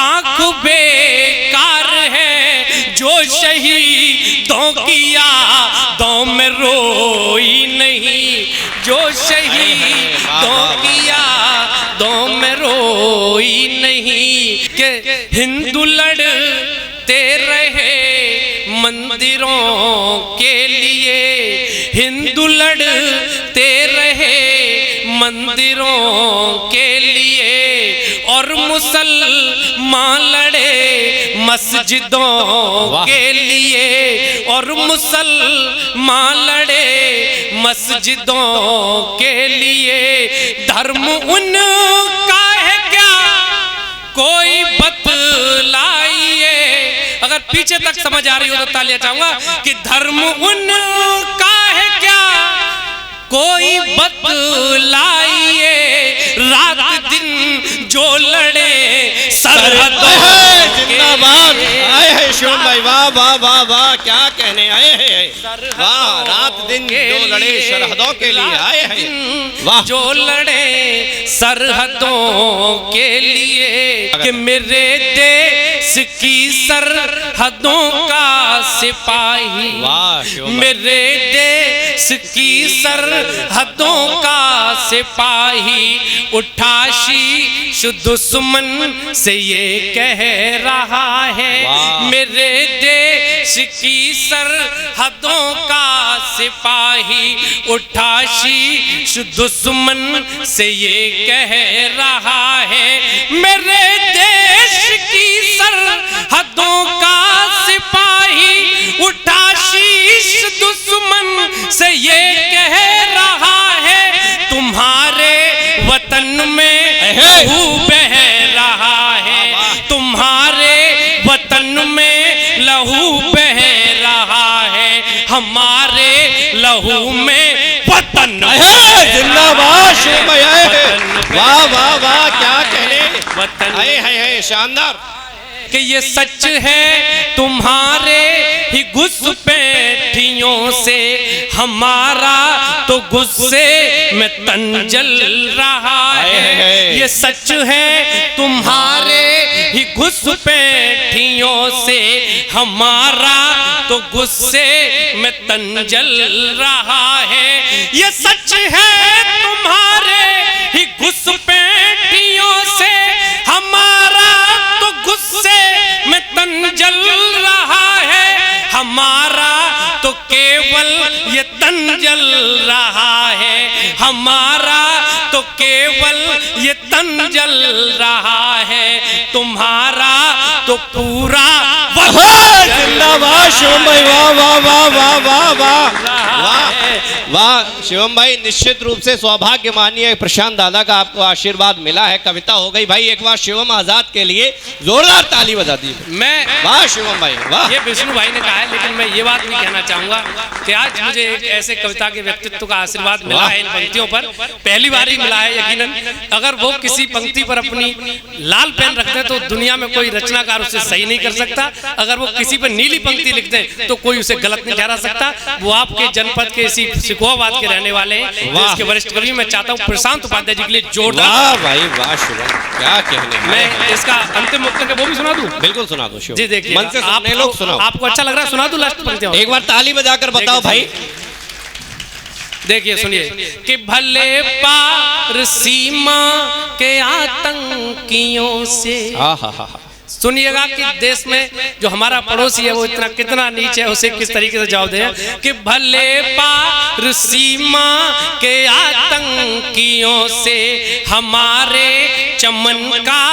आंख बेकार है, जो शहीदों की यादों में रोई नहीं, जो शहीदों की यादों में रोई नहीं, के हिंदू लड़ते रहे मंदिरों के लिए, हिंदू लड़ते रहे मंदिरों के लिए, और मुसलमान लड़े मस्जिदों के लिए, और मुसलमान लड़े मस्जिदों के लिए, धर्म उनका है क्या कोई बतलाइए, अगर पीछे तक समझ आ रही हो तो तालियां चाहूंगा कि धर्म उनका है क्या कोई बतलाइए, रात दिन जो लड़े सरहदों जिंदाबाद। आए हैं शिवम भाई, वाह वाह वाह वाह, क्या कहने आए हैं, वाह। रात दिन जो लड़े सरहदों के लिए आए हैं, वाह। जो लड़े सरहदों के लिए, कि मेरे देश की सरहदों का सिपाही, वाह शिवम भाई। मेरे देश की सरहदों का सिपाही उठा शीश दुश्मन से ये कह रहा है, मेरे देश की सरहदों का सिपाही उठा शीश दुश्मन से ये कह रहा है, मेरे देश की सरहदों का सिपाही उठा शीश दुश्मन से ये कह रहा है, तुम्हारे वतन में लहू बह रहा है, तुम्हारे वतन में लहू बह रहा है, हमारे लहू में वतन जिंदाबाद शिवम भाई, वाह वाह वाह, क्या कहने, वतन है शानदार। कि ये सच है तुम्हारे ही घुसपैठियों से, हमारा तो गुस्से में तन जल रहा है, ये सच है तुम्हारे ही घुसपैठियों से, हमारा तो गुस्से में तन जल रहा है, ये सच है तुम्हारे ही घुसपैठियों से, हमारा तो गुस्से में तन जल रहा है, हमारा तो केवल ये तन जल रहा है, हमारा तो केवल ये तन जल रहा है, तुम्हारा तो पूरा जिंदाबाद शिवम भाई, वाह वाह वाह वाह वाह वाह वाह वाह। शिवम भाई, निश्चित रूप से सौभाग्य मानिए, प्रशांत दादा का आपको आशीर्वाद मिला है, कविता हो गई भाई। एक बार शिवम आजाद के लिए जोरदार ताली बजा दी। मैं वाह शिवम भाई वाह। ये विष्णु भाई ने कहा है, लेकिन मैं ये बात नहीं कहना चाहूंगा कि आज मुझे एक ऐसे कविता के व्यक्तित्व का आशीर्वाद मिला है इन पंक्तियों पर, पहली बार ही मिला है यकीनन। अगर वो किसी पंक्ति पर अपनी लाल पेन रखते हैं तो दुनिया में कोई रचनाकार उसे सही नहीं कर सकता, अगर वो किसी पर नीली पंक्ति लिखते हैं तो कोई उसे गलत नहीं ठहरा सकता। वो आपके जनपद के इसी सिकोहाबाद के रहने वाले हैं, इसके वरिष्ठ कवि। मैं चाहता हूँ प्रशांत उपाध्याय जी के लिए जोरदार। वाह भाई वाह शिवम, क्या कहने। मैं इसका अंतिम मुक्त के वो भी सुना दूं? बिल्कुल सुना दो शिवम जी देखिए, मन से सुनने लोग सुनाओ। आपको अच्छा लग रहा है? सुना दूं लास्ट पंक्तियां? एक बार ताली बजाकर बताओ भाई। देखिए सुनिए कि भले पार सीमा के आतंकियों से, सुनिएगा कि देश में जो हमारा पड़ोसी है वो इतना कितना नीचे है, उसे किस तरीके से जवाब दें कि भले पार सीमा के आतंकियों से हमारे चमन का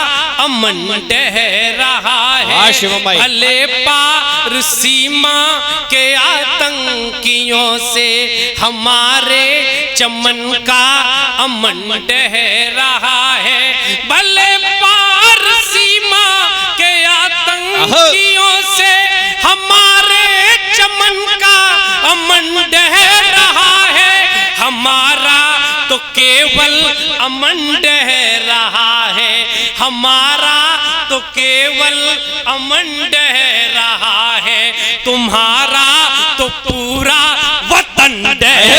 अमन ढह रहा है, भले पार सीमा के आतंकियों से हमारे चमन का अमन ढह रहा है, भले पार सीमा के आतंकियों से हमारे चमन का अमन ढह रहा है, हमारा तो केवल अमन ढह रहा है, हमारा तो केवल अमन ढह रहा है, तुम्हारा तो पूरा वतन ढह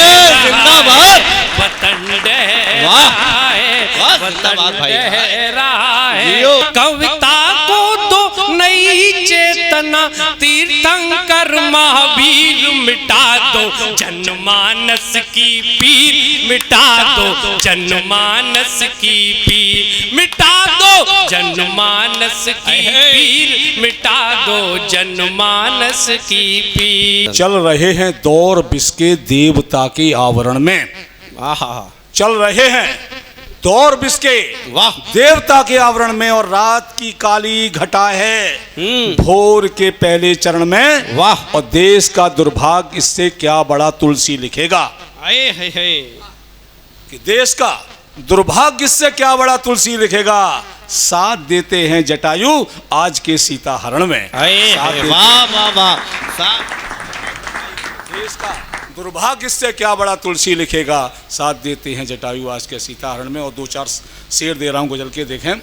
रहा है, वतन ढह रहा है, वतन ढह रहा है। कविता को तो नई चेतना तीर्थंकर महावीर मिटा दो, जनमानस की पीर मिटा दो, जनमानस की पीर मिटा दो, जनमानस की पीर मिटा दो, जनमानस की पीर। चल रहे हैं दौर बिस्के देवता के आवरण में, चल रहे हैं दौर बिस्के वाह देवता के आवरण में, और रात की काली घटा है भोर के पहले चरण में, वाह। और देश का दुर्भाग्य इससे क्या बड़ा तुलसी लिखेगा, कि देश का दुर्भाग्य इससे क्या बड़ा तुलसी लिखेगा, साथ देते हैं जटायु आज के सीता हरण में। वाह वाह वाह। देश का दुर्भाग्य इससे क्या बड़ा तुलसी लिखेगा, साथ देते हैं जटायु आज के सीता हरण में। और दो चार शेर दे रहा हूं गजल के, देखें,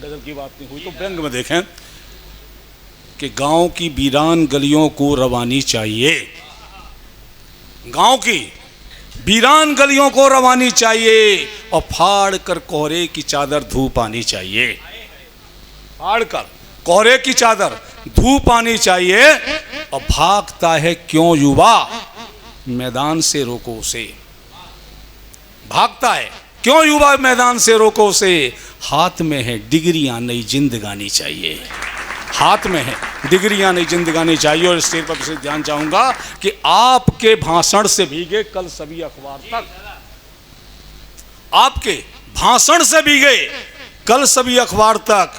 गजल की बात नहीं हुई तो व्यंग में देखें कि गांव की वीरान गलियों को रवानी चाहिए, गांव की वीरान गलियों को रवानी चाहिए, और फाड़ कर कोहरे की चादर धूप आनी चाहिए, फाड़ कर कोहरे की चादर धूप आनी चाहिए। और भागता है क्यों युवा, मैदान से रोको उसे। भागता है क्यों युवा मैदान से रोको उसे, हाथ में है डिग्रियां नई जिंदगानी चाहिए, हाथ में है डिग्रियां नई जिंदगानी चाहिए। और स्टेज पर विशेष ध्यान चाहूंगा कि आपके भाषण से भीगे कल सभी अखबार तक, आपके भाषण से भीगे कल सभी अखबार तक।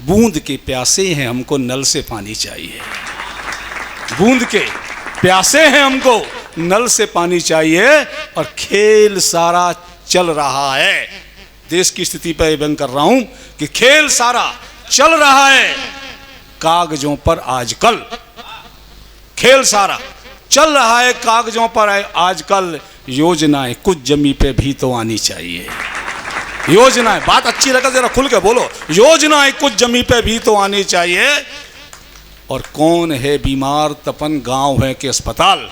बूंद के प्यासे हैं हमको नल से पानी चाहिए, बूंद के प्यासे हैं हमको नल से पानी चाहिए। और खेल सारा चल रहा है, देश की स्थिति पर व्यंग कर रहा हूं कि खेल सारा चल रहा है कागजों पर आजकल, खेल सारा चल रहा है कागजों पर आजकल। योजनाएं कुछ जमी पे भी तो आनी चाहिए, योजनाएं, बात अच्छी लगे जरा खुल के बोलो, योजनाएं कुछ जमी पे भी तो आनी चाहिए। और कौन है बीमार तपन गांव है कि अस्पताल,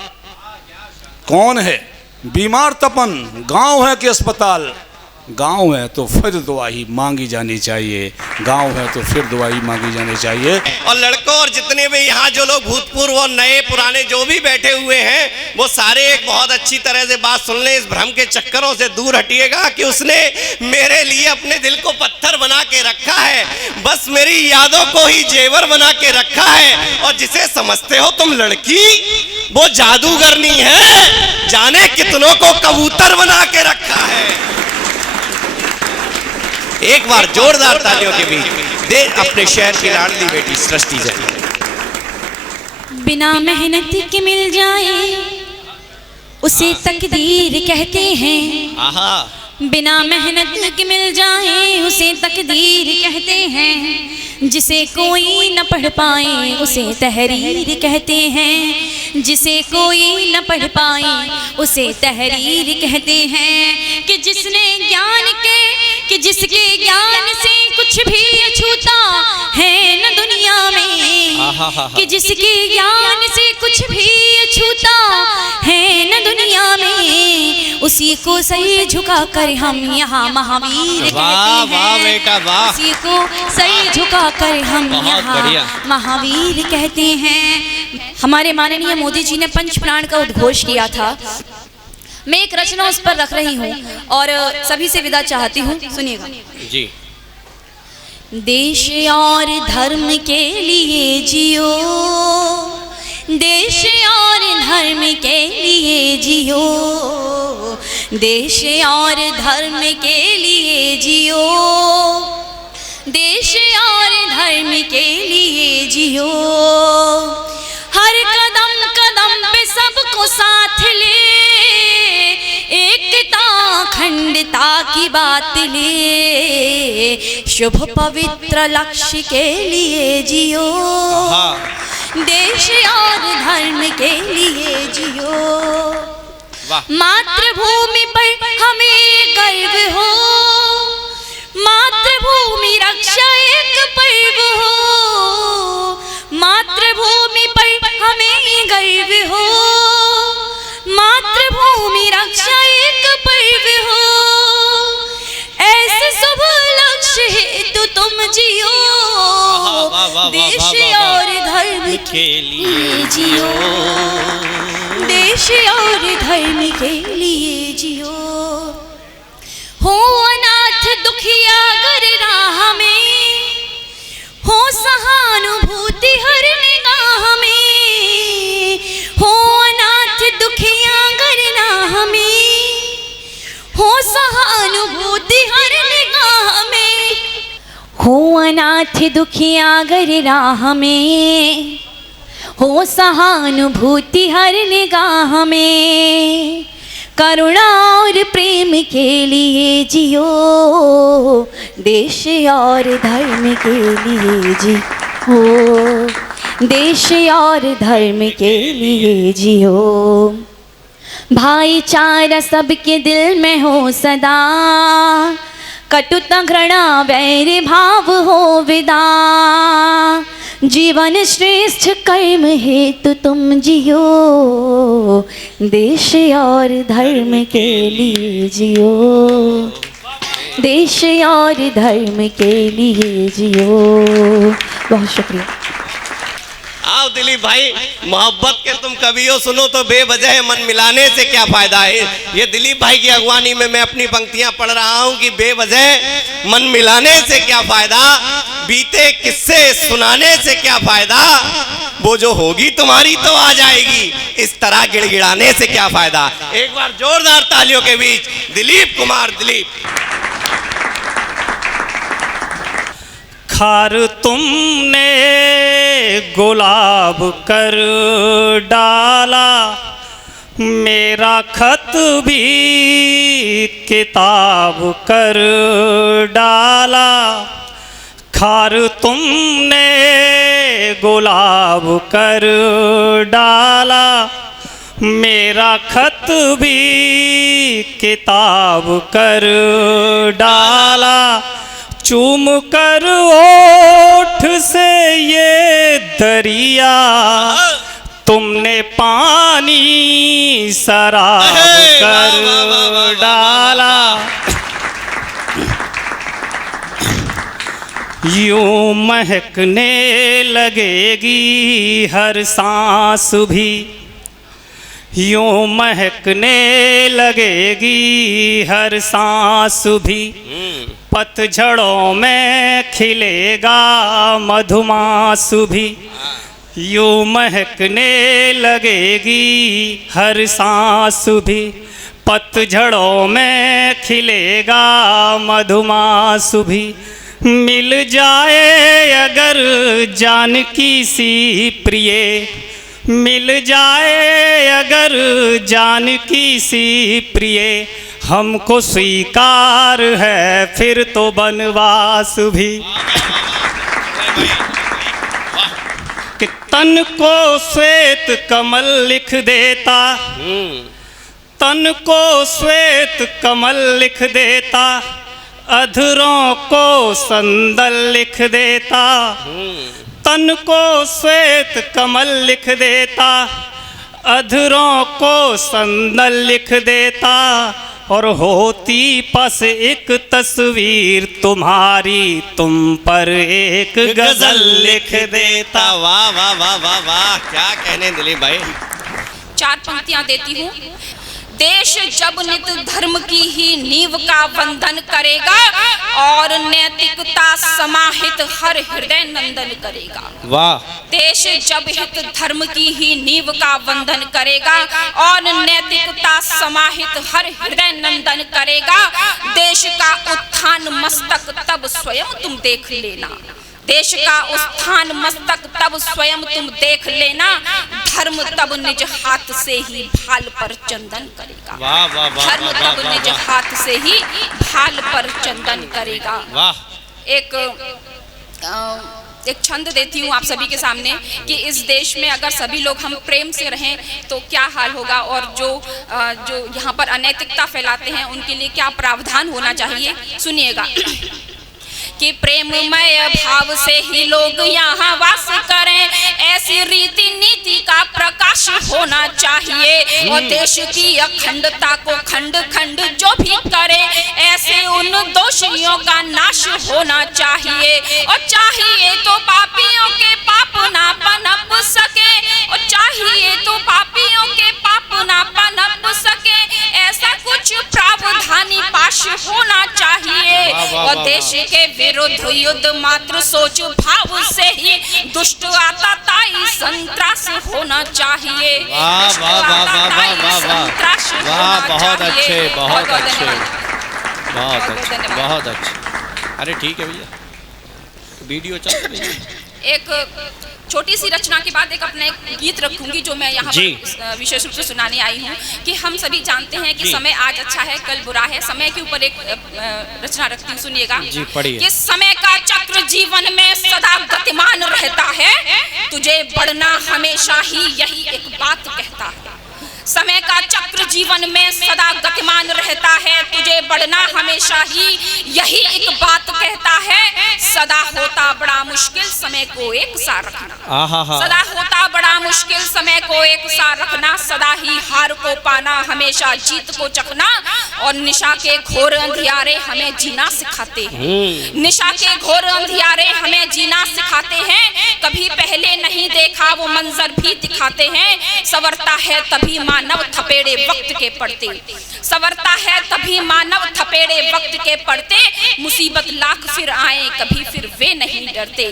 कौन है बीमार तपन गांव है कि अस्पताल। गांव है तो फिर दुआई मांगी जानी चाहिए, गांव है तो फिर दुआई मांगी जानी चाहिए। और लड़कों और जितने भी यहाँ जो लोग भूतपूर्व और नए पुराने जो भी बैठे हुए हैं वो सारे एक बहुत अच्छी तरह से बात सुन लें, इस भ्रम के चक्करों से दूर हटिएगा कि उसने मेरे लिए अपने दिल को पत्थर बना के रखा है, बस मेरी यादों को ही जेवर बना के रखा है। और जिसे समझते हो तुम लड़की वो जादूगरनी है, जाने कितनों को कबूतर बना के रखा है। एक बार जोरदार तालियों के बीच दे अपने शहर की लाडली बेटी सृष्टि जैन। बिना मेहनत के मिल जाए उसे तकदीर कहते हैं, आहा, बिना मेहनत के मिल जाए उसे तकदीर कहते हैं। जिसे कोई न पढ़ पाए उसे तहरीर कहते हैं, जिसे कोई न पढ़ पाए उसे तहरीर कहते हैं। कि जिसने ज्ञान के, कि जिसके ज्ञान से कुछ भी अछूता है न दुनिया में, कि जिसके ज्ञान से कुछ भी अछूता है न दुनिया में, उसी को सर झुका कर हम यहाँ महावीर कहते हैं। वाह बेटा वाह, उसी को सर झुका कर हम यहाँ महावीर कहते हैं। हमारे माननीय मोदी जी ने पंच प्राण का उद्घोष किया था, मैं एक रचना उस पर रख रही हूँ और सभी से विदा चाहती हूँ, सुनिएगा जी। देश और धर्म के लिए जियो, देश और धर्म के लिए जियो, देश और धर्म के लिए जियो, देश और धर्म के लिए जियो। हर कदम कदम पे सबको साथ ले, एकता अखंडता की बात ले, शुभ पवित्र लक्ष्य के लिए जियो, देश और धर्म के लिए जियो। मातृभूमि पर हमें गर्व हो, मातृभूमि रक्षा एक पर्व हो, मातृभूमि पर हमें गर्व हो, मातृभूमि रक्षा एक पर्व हो। ऐसे शुभ लक्ष्य हेतु तुम जियो, देश और धर्म के लिए जियो, देश और धर्म के लिए जियो। हो अनाथ दुखिया गर राह में, हो सहानुभूति हर निगाह में, हो अनाथ दुखिया गर राह में, हो सहानुभूति हर निगाह में, हो अनाथ दुखिया गर राह में, हो सहानुभूति हर निगाह में। करुणा और प्रेम के लिए जियो, देश और धर्म के लिए जियो, देश और धर्म के लिए जियो। भाईचारा सबके दिल में हो सदा, कटुता घृणा वैर भाव हो विदा। जीवन श्रेष्ठ कर्म हेतु तुम जियो, देश और धर्म के लिए जियो, देश और धर्म के लिए जियो। बहुत शुक्रिया। आओ दिलीप भाई, मोहब्बत के तुम कवियों सुनो तो बेवजह मन मिलाने से क्या फायदा है। ये दिलीप भाई की अगवानी में मैं अपनी पंक्तियां पढ़ रहा हूं कि बेवजह मन मिलाने से क्या फायदा, बीते किस्से सुनाने से क्या फायदा, वो जो होगी तुम्हारी तो आ जाएगी, इस तरह गिड़गिड़ाने से क्या फायदा। एक बार जोरदार तालियों के बीच दिलीप कुमार दिलीप। खार तुमने गुलाब कर डाला, मेरा खत भी किताब कर डाला। खार तुमने गुलाब कर डाला, मेरा खत भी किताब कर डाला। चूम कर ओठ से ये दरिया, तुमने पानी शराब कर डाला। यूं महकने लगेगी हर सांस भी, यूं महकने लगेगी हर सांस भी। पतझड़ों में खिलेगा मधुमास भी, यूं महकने लगेगी हर सांस भी। पतझड़ों में खिलेगा मधुमास भी। मिल जाए अगर जानकी सी प्रिय, मिल जाए अगर जानकी सी प्रिय, हमको स्वीकार है फिर तो बनवास भी। कि तन को श्वेत कमल लिख देता, तन को श्वेत कमल लिख देता, अधरों को संदल लिख देता। तन को श्वेत कमल लिख देता, अधरों को संदल लिख देता। और होती बस एक तस्वीर तुम्हारी, तुम पर एक गजल लिख देता। वाह वाह वाह वाह वाह, क्या कहने दिलीप भाई। 4 पंक्तियां देती हूँ। देश जब नित धर्म की ही नींव का बंधन करेगा, और नैतिकता समाहित हर हृदय नंदन करेगा। वाह। देश जब हित धर्म की ही नींव का बंधन करेगा, और नैतिकता समाहित हर हृदय नंदन करेगा। देश का उत्थान मस्तक तब स्वयं तुम देख लेना, देश का उत्थान मस्तक तब स्वयं तुम देख लेना। धर्म तब निज हाथ से ही भाल पर चंदन करेगा। वाह वाह वाह। धर्म तब निज हाथ से ही भाल पर चंदन करेगा। वाह। एक छंद देती हूँ आप सभी के सामने कि इस देश में अगर सभी लोग हम प्रेम से रहें तो क्या हाल होगा, और जो यहाँ पर अनैतिकता फैलाते हैं उनके लिए क्या प्रावधान होना चाहिए। सुनिएगा कि प्रेममय भाव से ही लोग यहाँ वास करें, ऐसी रीति नीति का प्रकाश होना चाहिए। और देश की अखंडता को खंड खंड जो भी करे, ऐसे उन दोषियों का नाश होना चाहिए। और चाहिए तो पापियों के पाप ना पनप सके, और चाहिए तो पापियों के पाप ना पनप सके, ऐसा कुछ प्रावधानी पाश होना चाहिए। और देश के विरुद्ध युद्ध मात्र सोच भाव से ही दुष्ट आताताई संत्रास होना चाहिए। वाह वाह वाह वाह वाह वाह वाह, बहुत अच्छे बहुत अच्छे बहुत अच्छे बहुत अच्छे। अरे ठीक है भैया, वीडियो चल रही है। एक छोटी सी रचना के बाद एक अपना एक गीत रखूंगी जो मैं यहाँ पर विशेष रूप से सुनाने आई हूँ कि हम सभी जानते हैं कि समय आज अच्छा है कल बुरा है। समय के ऊपर एक रचना रखती हूँ, सुनिएगा। कि समय का चक्र जीवन में सदा गतिमान रहता है, तुझे बढ़ना हमेशा ही यही एक बात कहता है। समय का चक्र जीवन में सदा गतिमान रहता है, तुझे बढ़ना हमेशा ही यही एक बात कहता है। सदा होता बड़ा मुश्किल समय को एक सा रखना, सदा होता बड़ा मुश्किल समय को एक सा रखना। सदा ही हार को पाना, हमेशा जीत को चखना। और निशा के घोर अंधियारे हमें जीना सिखाते हैं, निशा के घोर अंधियारे हमें जीना सिखाते हैं। कभी पहले नहीं देखा देखा वो मंजर भी दिखाते हैं। संवरता है तभी मानव थपेड़े वक्त के पड़ते, संवरता है तभी मानव थपेड़े वक्त के पड़ते, मुसीबत लाख फिर आए कभी फिर वे नहीं डरते।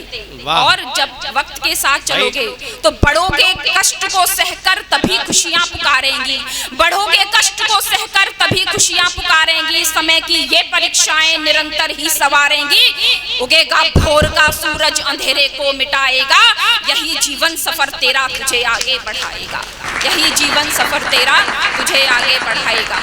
और जब वक्त के साथ चलोगे तो बढ़ोगे कष्ट को सहकर तभी खुशियां पुकारेंगी, बढ़ोगे कष्ट को सहकर तभी खुशियां पुकारेंगी। समय की ये परीक्षाएं निरंतर ही सवारेंगी, उगेगा भोर का सूरज अंधेरे को मिटाएगा, यही जीवन सफर तेरा तुझे आगे बढ़ाएगा, यही जीवन सफर तेरा तुझे आगे बढ़ाएगा।